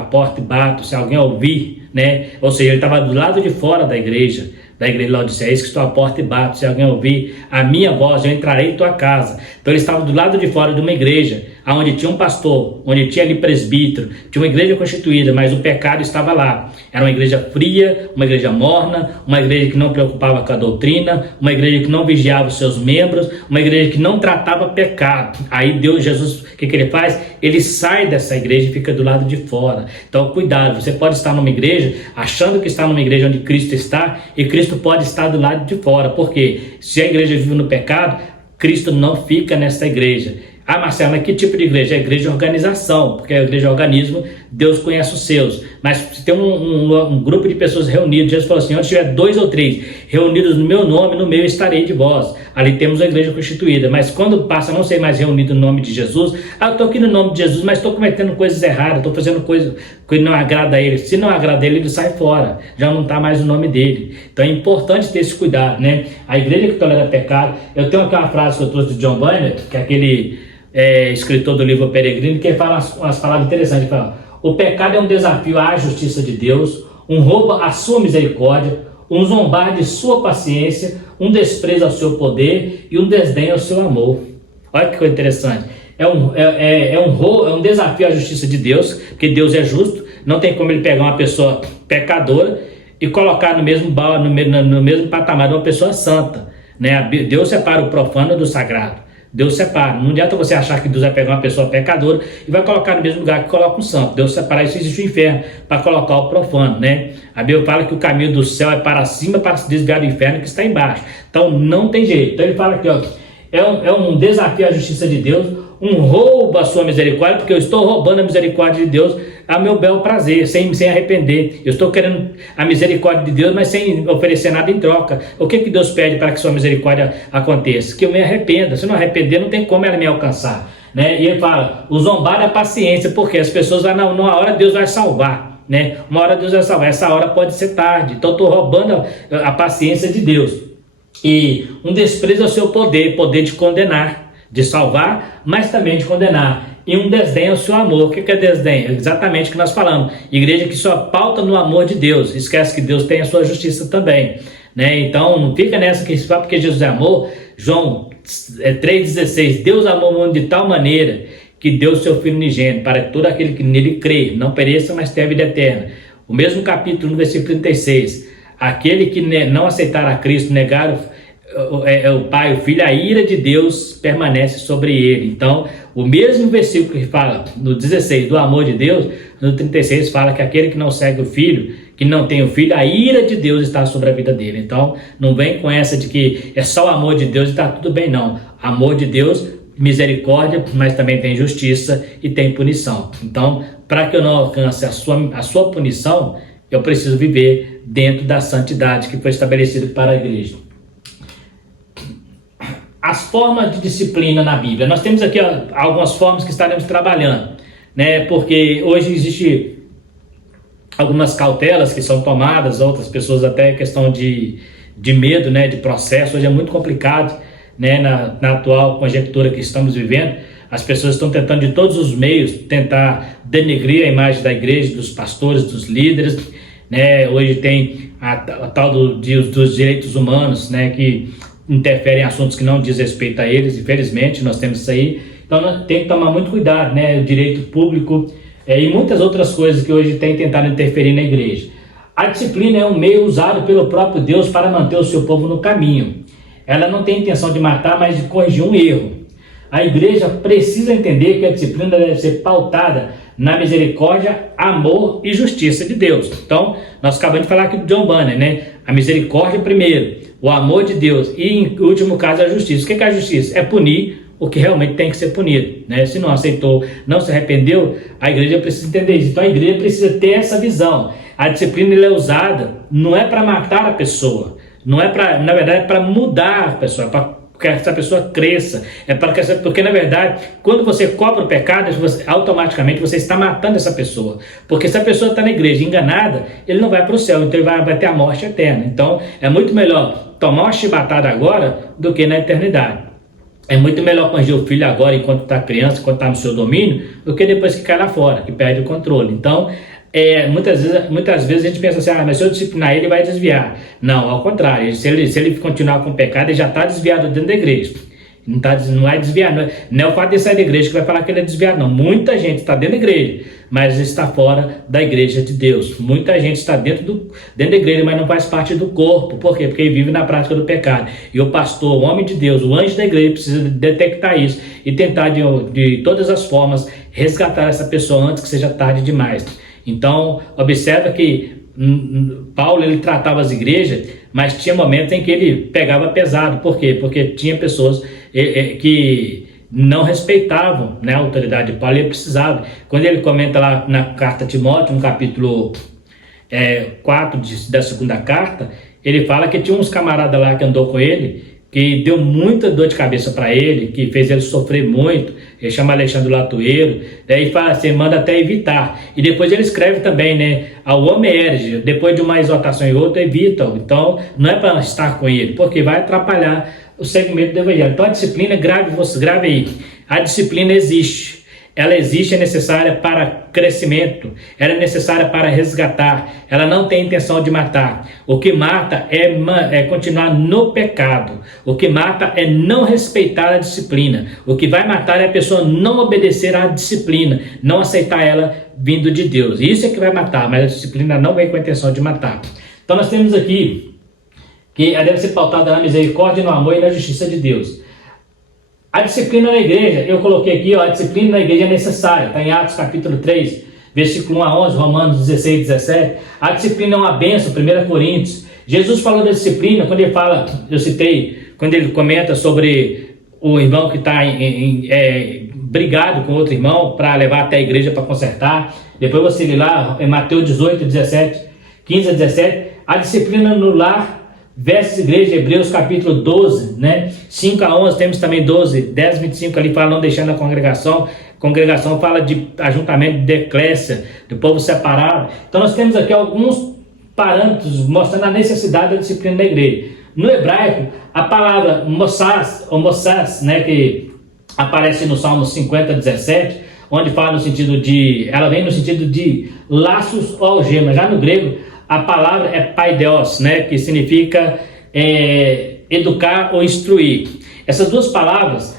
porta e bato, se alguém ouvir, né? Ou seja, ele estava do lado de fora da igreja de Laodiceia, eis que estou à porta e bato, se alguém ouvir a minha voz, eu entrarei em tua casa. Então ele estava do lado de fora de uma igreja, onde tinha um pastor, onde tinha ali presbítero, tinha uma igreja constituída, mas o pecado estava lá. Era uma igreja fria, uma igreja morna, uma igreja que não preocupava com a doutrina, uma igreja que não vigiava os seus membros, uma igreja que não tratava pecado. Aí Jesus, o que ele faz? Ele sai dessa igreja e fica do lado de fora. Então cuidado, você pode estar numa igreja, achando que está numa igreja onde Cristo está, e Cristo pode estar do lado de fora. Por quê? Se a igreja vive no pecado, Cristo não fica nessa igreja. Ah, Marcelo, mas que tipo de igreja? É igreja de organização, porque a igreja é organismo, Deus conhece os seus. Mas se tem um grupo de pessoas reunidas, Jesus falou assim, onde tiver 2 ou 3 reunidos no meu nome, no meu estarei de vós. Ali temos a igreja constituída. Mas quando passa a não ser mais reunido no nome de Jesus, eu estou aqui no nome de Jesus, mas estou cometendo coisas erradas, estou fazendo coisas que não agrada a ele. Se não agrada a ele, ele sai fora, já não está mais o nome dele. Então é importante ter esse cuidado, né? A igreja que tolera pecado, eu tenho aqui uma frase que eu trouxe de John Bunyan, que é aquele escritor do livro Peregrino, que ele fala umas palavras interessantes. Ele fala, o pecado é um desafio à justiça de Deus, um roubo à sua misericórdia, um zombar de sua paciência, um desprezo ao seu poder e um desdém ao seu amor. Olha que coisa interessante. É um desafio à justiça de Deus, porque Deus é justo, não tem como ele pegar uma pessoa pecadora e colocar no mesmo patamar de uma pessoa santa, né? Deus separa o profano do sagrado. Deus separa. Não adianta você achar que Deus vai pegar uma pessoa pecadora e vai colocar no mesmo lugar que coloca um santo. Deus separa isso, existe o inferno para colocar o profano, né? A Bíblia fala que o caminho do céu é para cima para se desviar do inferno que está embaixo. Então não tem jeito. Então ele fala aqui, ó, é um desafio à justiça de Deus, um roubo à sua misericórdia, porque eu estou roubando a misericórdia de Deus a meu bel prazer, sem arrepender. Eu estou querendo a misericórdia de Deus, mas sem oferecer nada em troca. O que Deus pede para que sua misericórdia aconteça? Que eu me arrependa. Se eu não arrepender, não tem como ela me alcançar, né? E ele fala, o zombar é paciência, porque as pessoas vão, numa hora Deus vai salvar, né? Uma hora Deus vai salvar, essa hora pode ser tarde. Então eu estou roubando a paciência de Deus. E um desprezo ao seu poder de condenar, de salvar, mas também de condenar. E um desdém ao seu amor. O que é desdém? É exatamente o que nós falamos. Igreja que só pauta no amor de Deus. Esquece que Deus tem a sua justiça também, né? Então não fica nessa que só porque Jesus é amor. João 3,16, Deus amou o mundo de tal maneira que deu o seu Filho unigênito, para que todo aquele que nele crê não pereça, mas tenha a vida eterna. O mesmo capítulo, no versículo 36, aquele que não aceitar a Cristo, negar o Pai, o Filho, a ira de Deus permanece sobre ele. Então, o mesmo versículo que fala no 16 do amor de Deus, no 36 fala que aquele que não segue o Filho, que não tem o Filho, a ira de Deus está sobre a vida dele. Então, não vem com essa de que é só o amor de Deus e está tudo bem, não. Amor de Deus, misericórdia, mas também tem justiça e tem punição. Então, para que eu não alcance a sua punição, eu preciso viver dentro da santidade que foi estabelecida para a igreja. As formas de disciplina na Bíblia. Nós temos aqui algumas formas que estaremos trabalhando, né? Porque hoje existe algumas cautelas que são tomadas, outras pessoas até questão de medo, né? De processo. Hoje é muito complicado, né? Na atual conjectura que estamos vivendo, as pessoas estão tentando de todos os meios tentar denegrir a imagem da igreja, dos pastores, dos líderes, né? Hoje tem a tal dos direitos humanos, né? Que interferem em assuntos que não diz respeito a eles. Infelizmente nós temos isso aí, então nós temos que tomar muito cuidado, né? O direito público e muitas outras coisas que hoje tem tentado interferir na igreja. A disciplina é um meio usado pelo próprio Deus para manter o seu povo no caminho. Ela não tem intenção de matar, mas de corrigir um erro. A igreja precisa entender que a disciplina deve ser pautada na misericórdia, amor e justiça de Deus. Então, nós acabamos de falar aqui do John Bunyan, né? A misericórdia primeiro, o amor de Deus e, em último caso, a justiça. O que é a justiça? É punir o que realmente tem que ser punido, né? Se não aceitou, não se arrependeu, a igreja precisa entender isso. Então, a igreja precisa ter essa visão. A disciplina ela é usada, não é para matar a pessoa, não é para, na verdade, é para mudar a pessoa, para que essa pessoa cresça, porque na verdade, quando você cobra o pecado, automaticamente você está matando essa pessoa, porque se a pessoa está na igreja enganada, ele não vai para o céu, então ele vai ter a morte eterna. Então é muito melhor tomar uma chibatada agora do que na eternidade. É muito melhor corrigir o filho agora, enquanto está criança, enquanto está no seu domínio, do que depois que cai lá fora, que perde o controle. Então, muitas vezes a gente pensa assim, mas se eu disciplinar ele, vai desviar. Não, ao contrário, se ele continuar com o pecado, ele já está desviado dentro da igreja. Não vai desviar, não é o fato de sair da igreja que vai falar que ele é desviado, não. Muita gente está dentro da igreja, mas está fora da igreja de Deus. Muita gente está dentro da igreja, mas não faz parte do corpo. Por quê? Porque ele vive na prática do pecado. E o pastor, o homem de Deus, o anjo da igreja, precisa detectar isso e tentar de todas as formas resgatar essa pessoa antes que seja tarde demais. Então, observa que Paulo ele tratava as igrejas, mas tinha momentos em que ele pegava pesado. Por quê? Porque tinha pessoas que não respeitavam, né, a autoridade de Paulo, e ele precisava. Quando ele comenta lá na carta a Timóteo, no capítulo 4 da segunda carta, ele fala que tinha uns camaradas lá que andou com ele, que deu muita dor de cabeça para ele, que fez ele sofrer muito. Ele chama Alexandre Latueiro, daí fala assim, manda até evitar. E depois ele escreve também, né, ao homem hérege, depois de uma exortação e outra, evita-o. Então, não é para estar com ele, porque vai atrapalhar o segmento do evangelho. Então, a disciplina, grave aí, a disciplina existe. Ela existe, é necessária para crescimento, ela é necessária para resgatar, ela não tem intenção de matar. O que mata é continuar no pecado, o que mata é não respeitar a disciplina, o que vai matar é a pessoa não obedecer à disciplina, não aceitar ela vindo de Deus. Isso é que vai matar, mas a disciplina não vem com a intenção de matar. Então nós temos aqui que ela deve ser pautada na misericórdia, no amor e na justiça de Deus. A disciplina na igreja, eu coloquei aqui, a disciplina na igreja é necessária, está em Atos capítulo 3, versículo 1 a 11, Romanos 16, 17. A disciplina é uma bênção, 1 Coríntios. Jesus falou da disciplina, quando ele fala, eu citei, quando ele comenta sobre o irmão que está brigado com outro irmão para levar até a igreja para consertar. Depois você lê lá em Mateus 18, 17, 15 a 17, a disciplina no lar versus igreja, Hebreus capítulo 12, né? 5 a 11, temos também 12, 10, 25 ali fala não deixando a congregação. Congregação fala de ajuntamento de eclésia, do povo separado. Então nós temos aqui alguns parâmetros mostrando a necessidade da disciplina da igreja. No hebraico, a palavra mossas, ou mossas, né, que aparece no Salmo 50, 17, onde fala no sentido de, ela vem no sentido de laços ou algemas. Já no grego, a palavra é paideos, né, que significa educar ou instruir. Essas duas palavras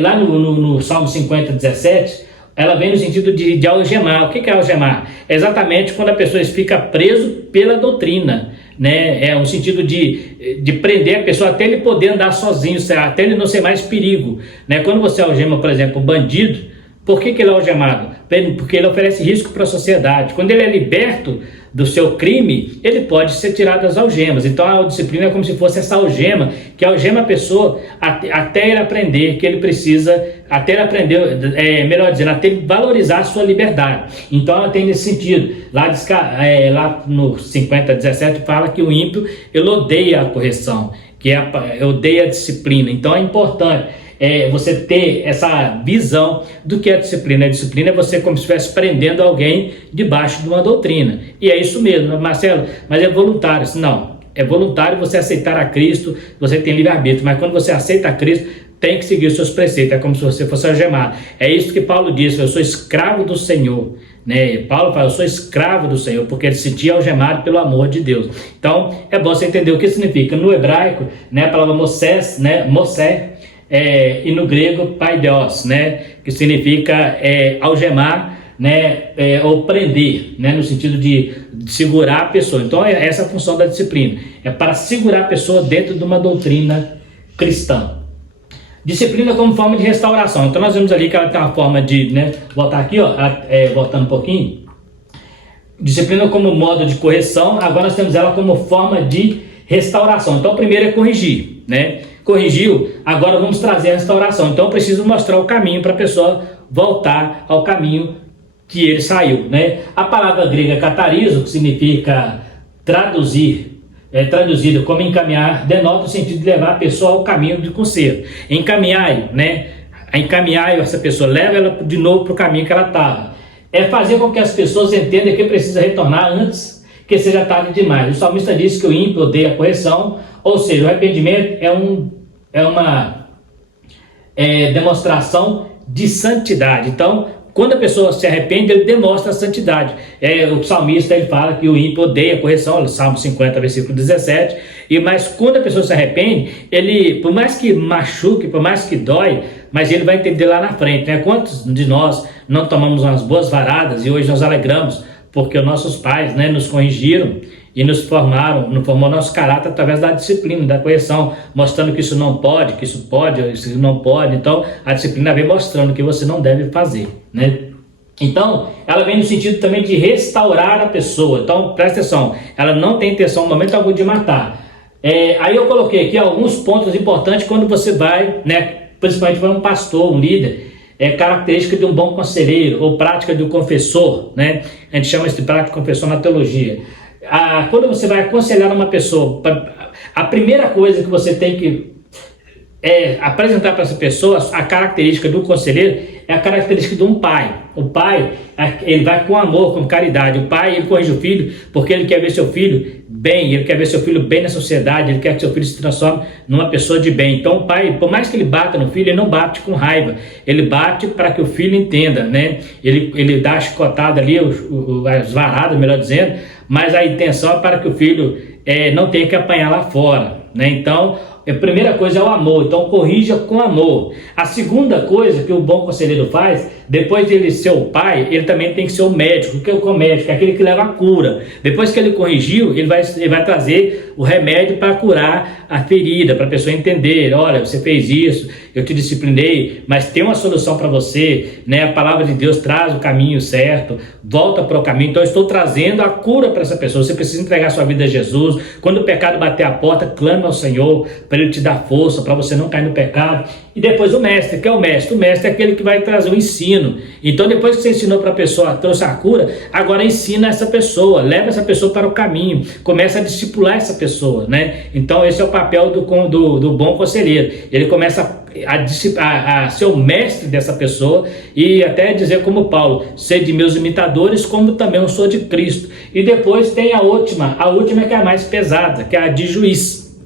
lá no Salmo 50, 17, ela vem no sentido de algemar. O que é algemar? É exatamente quando a pessoa fica preso pela doutrina, né? É um sentido de prender a pessoa até ele poder andar sozinho, até ele não ser mais perigo, né? Quando você algema, por exemplo, um bandido, por que ele é algemado? Porque ele oferece risco para a sociedade. Quando ele é liberto do seu crime, ele pode ser tirado das algemas. Então a disciplina é como se fosse essa algema, que algema a pessoa até ele aprender que ele precisa, até ele aprender, melhor dizendo, até ele valorizar a sua liberdade. Então ela tem nesse sentido. Lá no 50:17 fala que o ímpio, ele odeia a correção, odeia a disciplina. Então é importante você ter essa visão do que é a disciplina. A disciplina é você como se estivesse prendendo alguém debaixo de uma doutrina. E é isso mesmo, Marcelo, mas é voluntário. Não, é voluntário você aceitar a Cristo, você tem livre-arbítrio, mas quando você aceita a Cristo, tem que seguir os seus preceitos, é como se você fosse algemado. É isso que Paulo diz: eu sou escravo do Senhor, né? Paulo fala: eu sou escravo do Senhor, porque ele se sentia algemado pelo amor de Deus. Então é bom você entender o que significa. No hebraico, né, a palavra Moisés, né, Mosé, e no grego paideos, né, que significa algemar, né, ou prender, né, no sentido de segurar a pessoa. Então essa é a função da disciplina, é para segurar a pessoa dentro de uma doutrina cristã. Disciplina como forma de restauração. Então nós vemos ali que ela tem uma forma de, né, voltar aqui, ó, voltando um pouquinho. Disciplina como modo de correção. Agora nós temos ela como forma de restauração. Então o primeiro é corrigir, né? Corrigiu, agora vamos trazer a restauração. Então eu preciso mostrar o caminho para a pessoa voltar ao caminho que ele saiu, né? A palavra grega katarizo, que significa traduzir, traduzido como encaminhar, denota o sentido de levar a pessoa ao caminho de conserto. Encaminhar, né? Encaminhar essa pessoa, leva ela de novo para o caminho que ela estava. É fazer com que as pessoas entendam que precisa retornar antes que seja tarde demais. O salmista disse que o ímpio odeia a correção, ou seja, o arrependimento é uma demonstração de santidade. Então, quando a pessoa se arrepende, ele demonstra a santidade. O salmista, ele fala que o ímpio odeia a correção, Salmo 50, versículo 17, mas quando a pessoa se arrepende, ele, por mais que machuque, por mais que dói, mas ele vai entender lá na frente, né? Quantos de nós não tomamos umas boas varadas e hoje nós alegramos porque os nossos pais, né, nos corrigiram e nos formou nosso caráter através da disciplina, da correção, mostrando que isso não pode, que isso pode, isso não pode. Então a disciplina vem mostrando que você não deve fazer, né? Então ela vem no sentido também de restaurar a pessoa. Então presta atenção, ela não tem intenção no momento algum de matar. Aí eu coloquei aqui alguns pontos importantes quando você vai, né, principalmente para um pastor, um líder. Característica de um bom conselheiro ou prática de um confessor, né? A gente chama isso de prática de confessor na teologia. Quando você vai aconselhar uma pessoa, a primeira coisa que você tem que apresentar para essa pessoa, a característica do conselheiro é a característica de um pai. O pai, ele vai com amor, com caridade. O pai, ele corrige o filho porque ele quer ver seu filho bem, ele quer ver seu filho bem na sociedade, ele quer que seu filho se transforme numa pessoa de bem. Então o pai, por mais que ele bata no filho, ele não bate com raiva, ele bate para que o filho entenda, né? Ele dá a chicotada ali, as varadas, melhor dizendo, mas a intenção é para que o filho não tenha que apanhar lá fora, né? Então a primeira coisa é o amor, então corrija com amor. A segunda coisa que o bom conselheiro faz, depois de ele ser o pai, ele também tem que ser o médico. O que é o médico? É aquele que leva a cura. Depois que ele corrigiu, ele vai trazer o remédio para curar a ferida, para a pessoa entender: olha, você fez isso, eu te disciplinei, mas tem uma solução para você, né? A palavra de Deus traz o caminho certo, volta para o caminho. Então eu estou trazendo a cura para essa pessoa. Você precisa entregar sua vida a Jesus. Quando o pecado bater a porta, clame ao Senhor para Ele te dar força, para você não cair no pecado. E depois o mestre, que é o mestre? O mestre é aquele que vai trazer o ensino. Então depois que você ensinou para a pessoa, trouxe a cura, agora ensina essa pessoa, leva essa pessoa para o caminho, começa a discipular essa pessoa, né? Então esse é o papel do bom conselheiro. Ele começa a ser o mestre dessa pessoa e até dizer como Paulo: sede meus imitadores, como também eu sou de Cristo. E depois tem a última que é a mais pesada, que é a de juiz.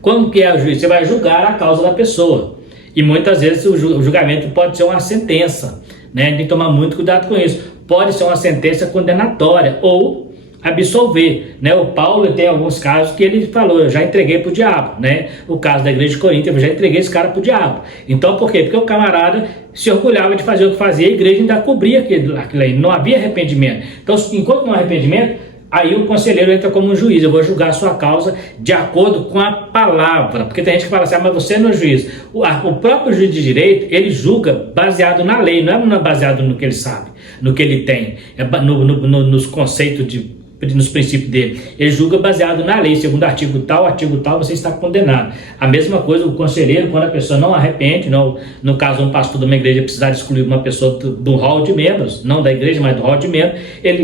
Como que é o juiz? Você vai julgar a causa da pessoa. E muitas vezes o julgamento pode ser uma sentença, né? Tem que tomar muito cuidado com isso. Pode ser uma sentença condenatória ou absolver, né? O Paulo tem alguns casos que ele falou, eu já entreguei para o diabo, né? O caso da igreja de Corinto, eu já entreguei esse cara para o diabo. Então por quê? Porque o camarada se orgulhava de fazer o que fazia, a igreja ainda cobria aquilo aí, não havia arrependimento. Então enquanto não há arrependimento, aí o conselheiro entra como um juiz, eu vou julgar a sua causa de acordo com a palavra, porque tem gente que fala assim, mas você não é juiz. O próprio juiz de direito, ele julga baseado na lei, não é baseado no que ele sabe, no que ele tem, é nos conceitos nos princípios dele. Ele julga baseado na lei, segundo artigo tal, você está condenado. A mesma coisa o conselheiro, quando a pessoa não arrepende, no caso um pastor de uma igreja precisar excluir uma pessoa do hall de membros, não da igreja, mas do hall de membros,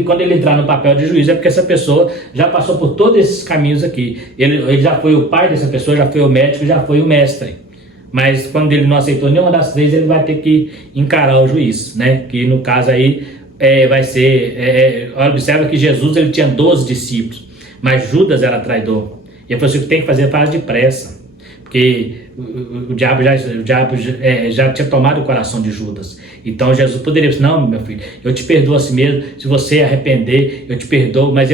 quando ele entrar no papel de juiz, é porque essa pessoa já passou por todos esses caminhos aqui. Ele já foi o pai dessa pessoa, já foi o médico, já foi o mestre. Mas quando ele não aceitou nenhuma das três, ele vai ter que encarar o juiz, né? Que no caso aí vai ser, observa que Jesus ele tinha 12 discípulos, mas Judas era traidor, e é por isso que tem que fazer, faz depressa, porque o diabo já tinha tomado o coração de Judas. Então Jesus poderia dizer, não meu filho, eu te perdoo assim mesmo, se você arrepender, eu te perdoo, mas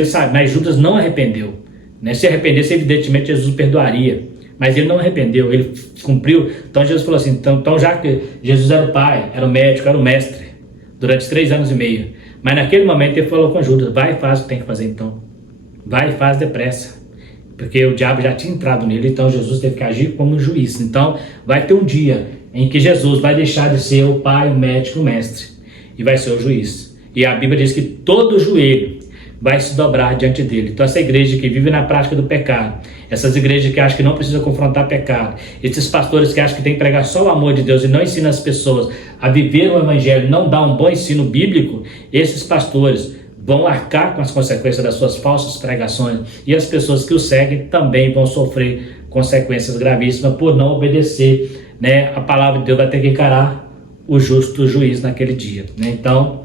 Judas não arrependeu, né? Se arrependesse, evidentemente Jesus perdoaria, mas ele não arrependeu, ele cumpriu. Então Jesus falou assim, então já que Jesus era o pai, era o médico, era o mestre, durante 3 anos e meio. Mas naquele momento ele falou com Judas, vai e faz o que tem que fazer então. Vai e faz depressa. Porque o diabo já tinha entrado nele, então Jesus teve que agir como juiz. Então vai ter um dia em que Jesus vai deixar de ser o pai, o médico, o mestre, e vai ser o juiz. E a Bíblia diz que todo joelho vai se dobrar diante dele. Então essa igreja que vive na prática do pecado, essas igrejas que acham que não precisa confrontar pecado, esses pastores que acham que tem que pregar só o amor de Deus e não ensina as pessoas a viver o evangelho, não dá um bom ensino bíblico, esses pastores vão arcar com as consequências das suas falsas pregações, e as pessoas que o seguem também vão sofrer consequências gravíssimas por não obedecer, né? A palavra de Deus vai ter que encarar o justo juiz naquele dia, né? Então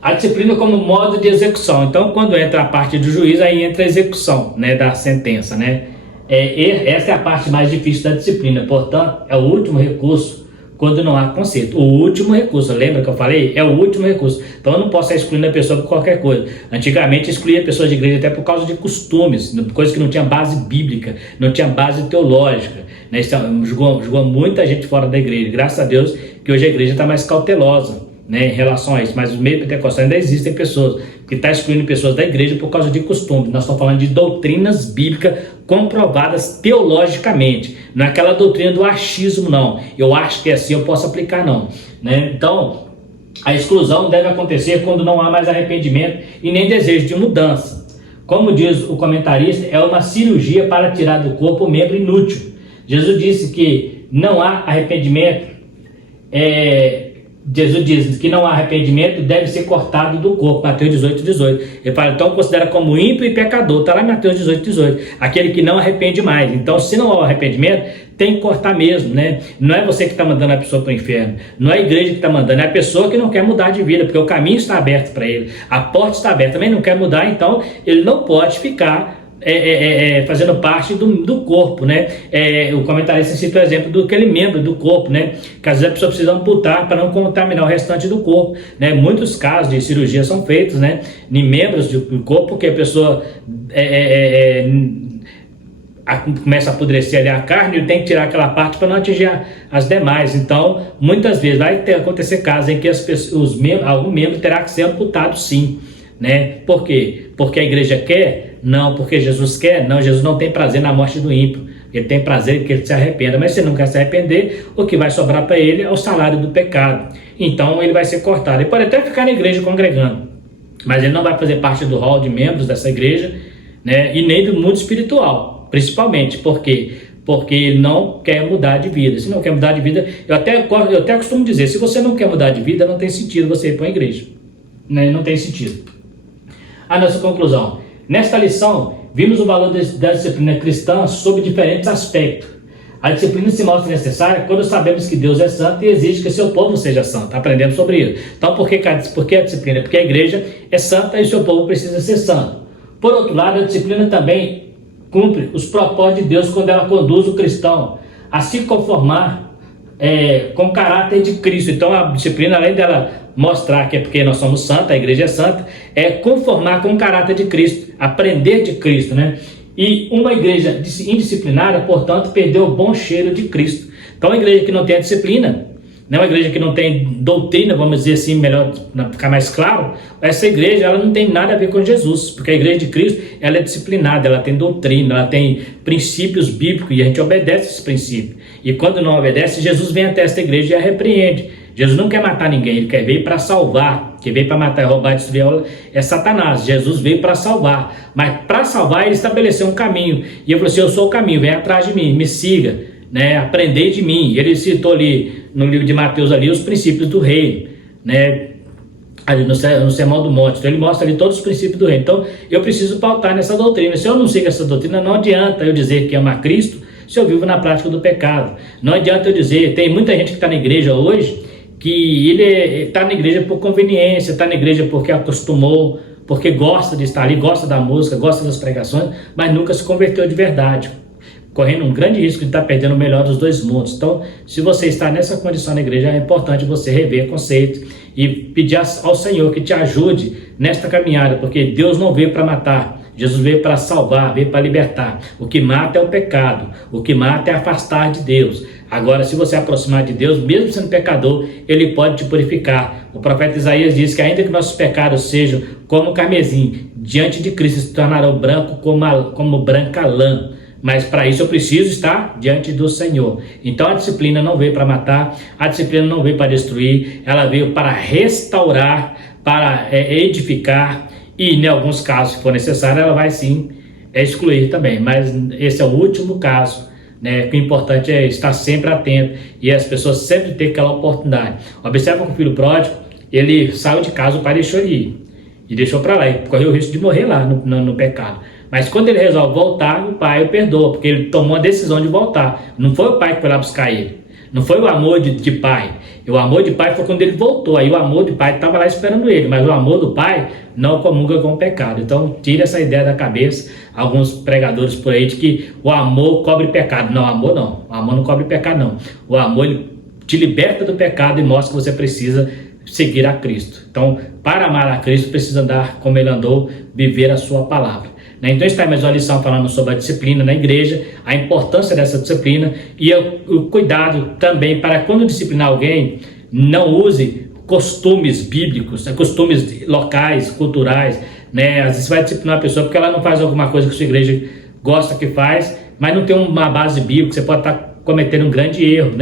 a disciplina como modo de execução. Então, quando entra a parte do juiz, aí entra a execução, né, da sentença, né? Essa é a parte mais difícil da disciplina. Portanto, é o último recurso quando não há conserto. O último recurso, lembra que eu falei? É o último recurso. Então, eu não posso excluir a pessoa por qualquer coisa. Antigamente, excluía pessoas de igreja até por causa de costumes, coisas que não tinha base bíblica, não tinha base teológica, né? Jogou muita gente fora da igreja. Graças a Deus que hoje a igreja está mais cautelosa, né, em relação a isso, mas no meio pentecostal ainda existem pessoas que estão excluindo pessoas da igreja por causa de costume. Nós estamos falando de doutrinas bíblicas comprovadas teologicamente, não é aquela doutrina do achismo, não. Eu acho que é assim, eu posso aplicar, não, né? Então, a exclusão deve acontecer quando não há mais arrependimento e nem desejo de mudança. Como diz o comentarista, é uma cirurgia para tirar do corpo o membro inútil. Jesus disse que não há arrependimento, Jesus diz que não há arrependimento, deve ser cortado do corpo, Mateus 18. Ele fala, então considera como ímpio e pecador, está lá em Mateus 18, aquele que não arrepende mais. Então, se não há arrependimento, tem que cortar mesmo, né? Não é você que está mandando a pessoa para o inferno, não é a igreja que está mandando, é a pessoa que não quer mudar de vida, porque o caminho está aberto para ele, a porta está aberta, também não quer mudar, então ele não pode ficar fazendo parte do corpo, né? O comentarista cita o exemplo daquele membro do corpo, né? Que às vezes a pessoa precisa amputar para não contaminar o restante do corpo, né? Muitos casos de cirurgia são feitos, né, em membros do corpo, porque a pessoa começa a apodrecer ali a carne e tem que tirar aquela parte para não atingir as demais. Então, muitas vezes vai acontecer casos em que algum membro terá que ser amputado, sim, né? Por quê? Porque a igreja quer? Não. Porque Jesus quer? Não. Jesus não tem prazer na morte do ímpio. Ele tem prazer que ele se arrependa. Mas se não quer se arrepender, o que vai sobrar para ele é o salário do pecado. Então ele vai ser cortado. Ele pode até ficar na igreja congregando, mas ele não vai fazer parte do hall de membros dessa igreja, né? E nem do mundo espiritual, principalmente. Por quê? Porque ele não quer mudar de vida. Se não quer mudar de vida, eu até costumo dizer, se você não quer mudar de vida, não tem sentido você ir para a igreja, né? Não tem sentido. A nossa conclusão. Nesta lição, vimos o valor da disciplina cristã sob diferentes aspectos. A disciplina se mostra necessária quando sabemos que Deus é santo e exige que seu povo seja santo. Aprendemos sobre isso. Então, por que a disciplina? Porque a igreja é santa e o seu povo precisa ser santo. Por outro lado, a disciplina também cumpre os propósitos de Deus quando ela conduz o cristão a se conformar com caráter de Cristo. Então a disciplina, além dela mostrar que é porque nós somos santos, a igreja é santa, é conformar com o caráter de Cristo, aprender de Cristo, né? E uma igreja indisciplinada, portanto, perdeu o bom cheiro de Cristo. Então a igreja que não tem a disciplina, não é uma igreja que não tem doutrina, vamos dizer assim, melhor ficar mais claro, essa igreja ela não tem nada a ver com Jesus, porque a igreja de Cristo ela é disciplinada, ela tem doutrina, ela tem princípios bíblicos e a gente obedece esses princípios. E quando não obedece, Jesus vem até esta igreja e a repreende. Jesus não quer matar ninguém, ele quer vir para salvar. Quem veio para matar, roubar e destruir é Satanás. Jesus veio para salvar, mas para salvar ele estabeleceu um caminho. E ele falou assim: eu sou o caminho, vem atrás de mim, me siga, né? Aprendei de mim. Ele citou ali no livro de Mateus ali os princípios do reino, né? Ali no Sermão do Monte. Então ele mostra ali todos os princípios do reino. Então eu preciso pautar nessa doutrina. Se eu não sigo essa doutrina, não adianta eu dizer que ama Cristo se eu vivo na prática do pecado. Não adianta eu dizer, tem muita gente que está na igreja hoje que ele está na igreja por conveniência, está na igreja porque acostumou, porque gosta de estar ali, gosta da música, gosta das pregações, mas nunca se converteu de verdade, correndo um grande risco de estar perdendo o melhor dos dois mundos. Então, se você está nessa condição na igreja, é importante você rever conceito e pedir ao Senhor que te ajude nesta caminhada, porque Deus não veio para matar, Jesus veio para salvar, veio para libertar. O que mata é o pecado, o que mata é afastar de Deus. Agora, se você aproximar de Deus, mesmo sendo pecador, Ele pode te purificar. O profeta Isaías diz que ainda que nossos pecados sejam como carmesim, diante de Cristo se tornarão branco como branca lã. Mas para isso eu preciso estar diante do Senhor. Então a disciplina não veio para matar, a disciplina não veio para destruir, ela veio para restaurar, para edificar e, em alguns casos, se for necessário, ela vai sim excluir também. Mas esse é o último caso. O importante é estar sempre atento e as pessoas sempre ter aquela oportunidade. Observa que o filho pródigo, ele saiu de casa, o pai deixou ele ir e deixou para lá, e correu o risco de morrer lá no pecado. Mas quando ele resolve voltar, o pai o perdoa, porque ele tomou a decisão de voltar. Não foi o pai que foi lá buscar ele, não foi o amor de pai. O amor de pai foi quando ele voltou. Aí o amor de pai estava lá esperando ele, mas o amor do pai não comunga com o pecado. Então tira essa ideia da cabeça, alguns pregadores por aí, de que o amor cobre pecado. Não, amor não. O amor não cobre pecado, não. O amor ele te liberta do pecado e mostra que você precisa seguir a Cristo. Então, para amar a Cristo, precisa andar como ele andou, viver a sua palavra. Então está mais uma lição falando sobre a disciplina na igreja, a importância dessa disciplina e o cuidado também para quando disciplinar alguém, não use costumes bíblicos, costumes locais, culturais, Às vezes você vai disciplinar uma pessoa porque ela não faz alguma coisa que a sua igreja gosta que faz, mas não tem uma base bíblica, você pode estar cometendo um grande erro,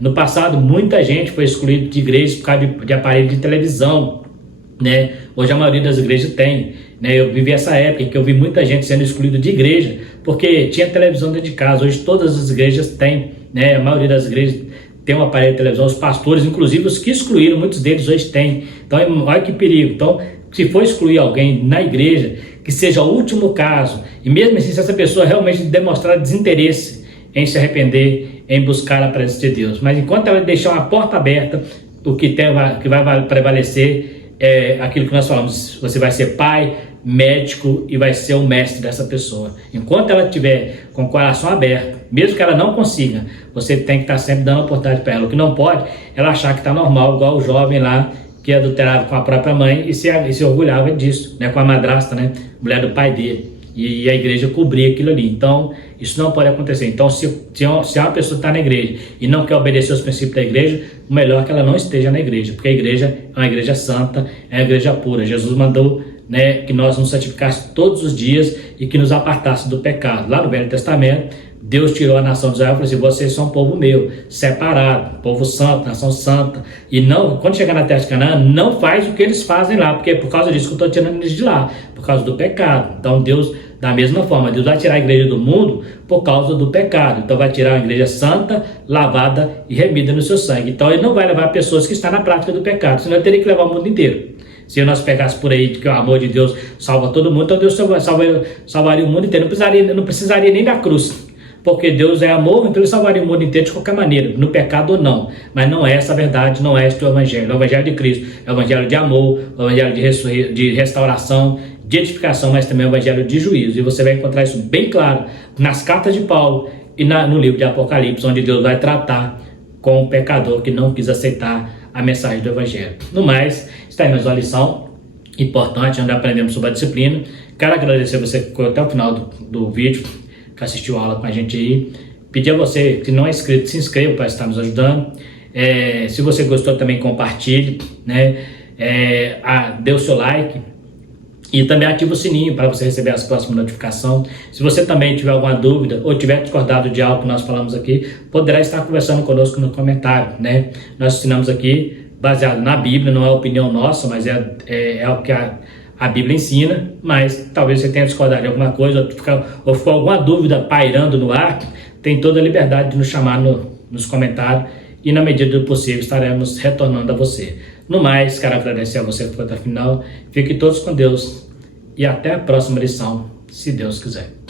No passado, muita gente foi excluída de igrejas por causa de aparelho de televisão, Hoje a maioria das igrejas tem, Eu vivi essa época em que eu vi muita gente sendo excluída de igreja porque tinha televisão dentro de casa. Hoje todas as igrejas têm, A maioria das igrejas tem um aparelho de televisão, os pastores, inclusive os que excluíram, muitos deles hoje têm. Então olha que perigo. Então, se for excluir alguém na igreja, que seja o último caso, e mesmo assim, se essa pessoa realmente demonstrar desinteresse em se arrepender, em buscar a presença de Deus, mas enquanto ela deixar uma porta aberta, o que vai prevalecer é aquilo que nós falamos: você vai ser pai, médico e vai ser o mestre dessa pessoa. Enquanto ela estiver com o coração aberto, mesmo que ela não consiga, você tem que estar sempre dando oportunidade para ela. O que não pode, ela achar que está normal, igual o jovem lá que adulterava com a própria mãe e se orgulhava disso, com a madrasta, mulher do pai dele. E a igreja cobria aquilo ali. Então, isso não pode acontecer. Então, se uma pessoa está na igreja e não quer obedecer os princípios da igreja, o melhor é que ela não esteja na igreja, porque a igreja é uma igreja santa, é uma igreja pura. Jesus mandou que nós nos santificássemos todos os dias e que nos apartasse do pecado. Lá no Velho Testamento, Deus tirou a nação de Israel e falou assim: vocês são povo meu, separado, povo santo, nação santa. E não, quando chegar na terra de Canaã, não faz o que eles fazem lá, porque é por causa disso que eu estou tirando eles de lá, por causa do pecado. Então Deus, da mesma forma, Deus vai tirar a igreja do mundo por causa do pecado. Então vai tirar uma igreja santa, lavada e remida no seu sangue. Então ele não vai levar pessoas que estão na prática do pecado, senão ele teria que levar o mundo inteiro. Se nós pegássemos por aí que o amor de Deus salva todo mundo, então Deus salvaria o mundo inteiro, não precisaria nem da cruz. Porque Deus é amor, então ele salvaria o mundo inteiro de qualquer maneira, no pecado ou não. Mas não é essa a verdade, não é este o evangelho. É o evangelho de Cristo, é o evangelho de amor, é o evangelho de restauração, de edificação, mas também é o evangelho de juízo. E você vai encontrar isso bem claro nas cartas de Paulo e no livro de Apocalipse, onde Deus vai tratar com o pecador que não quis aceitar a mensagem do Evangelho. No mais, está aí mais uma lição importante, onde aprendemos sobre a disciplina. Quero agradecer você que ficou até o final do vídeo, que assistiu a aula com a gente aí. Pedir a você que não é inscrito, se inscreva para estar nos ajudando. Se você gostou também, compartilhe, né? Dê o seu like e também ative o sininho para você receber as próximas notificações. Se você também tiver alguma dúvida ou tiver discordado de algo que nós falamos aqui, poderá estar conversando conosco no comentário, né? Nós ensinamos aqui baseado na Bíblia, não é opinião nossa, mas é o que a Bíblia ensina. Mas talvez você tenha discordado de alguma coisa ou ficou alguma dúvida pairando no ar, tem toda a liberdade de nos chamar nos comentários e na medida do possível estaremos retornando a você. No mais, quero agradecer a você que ficou até o final. Fiquem todos com Deus e até a próxima lição, se Deus quiser.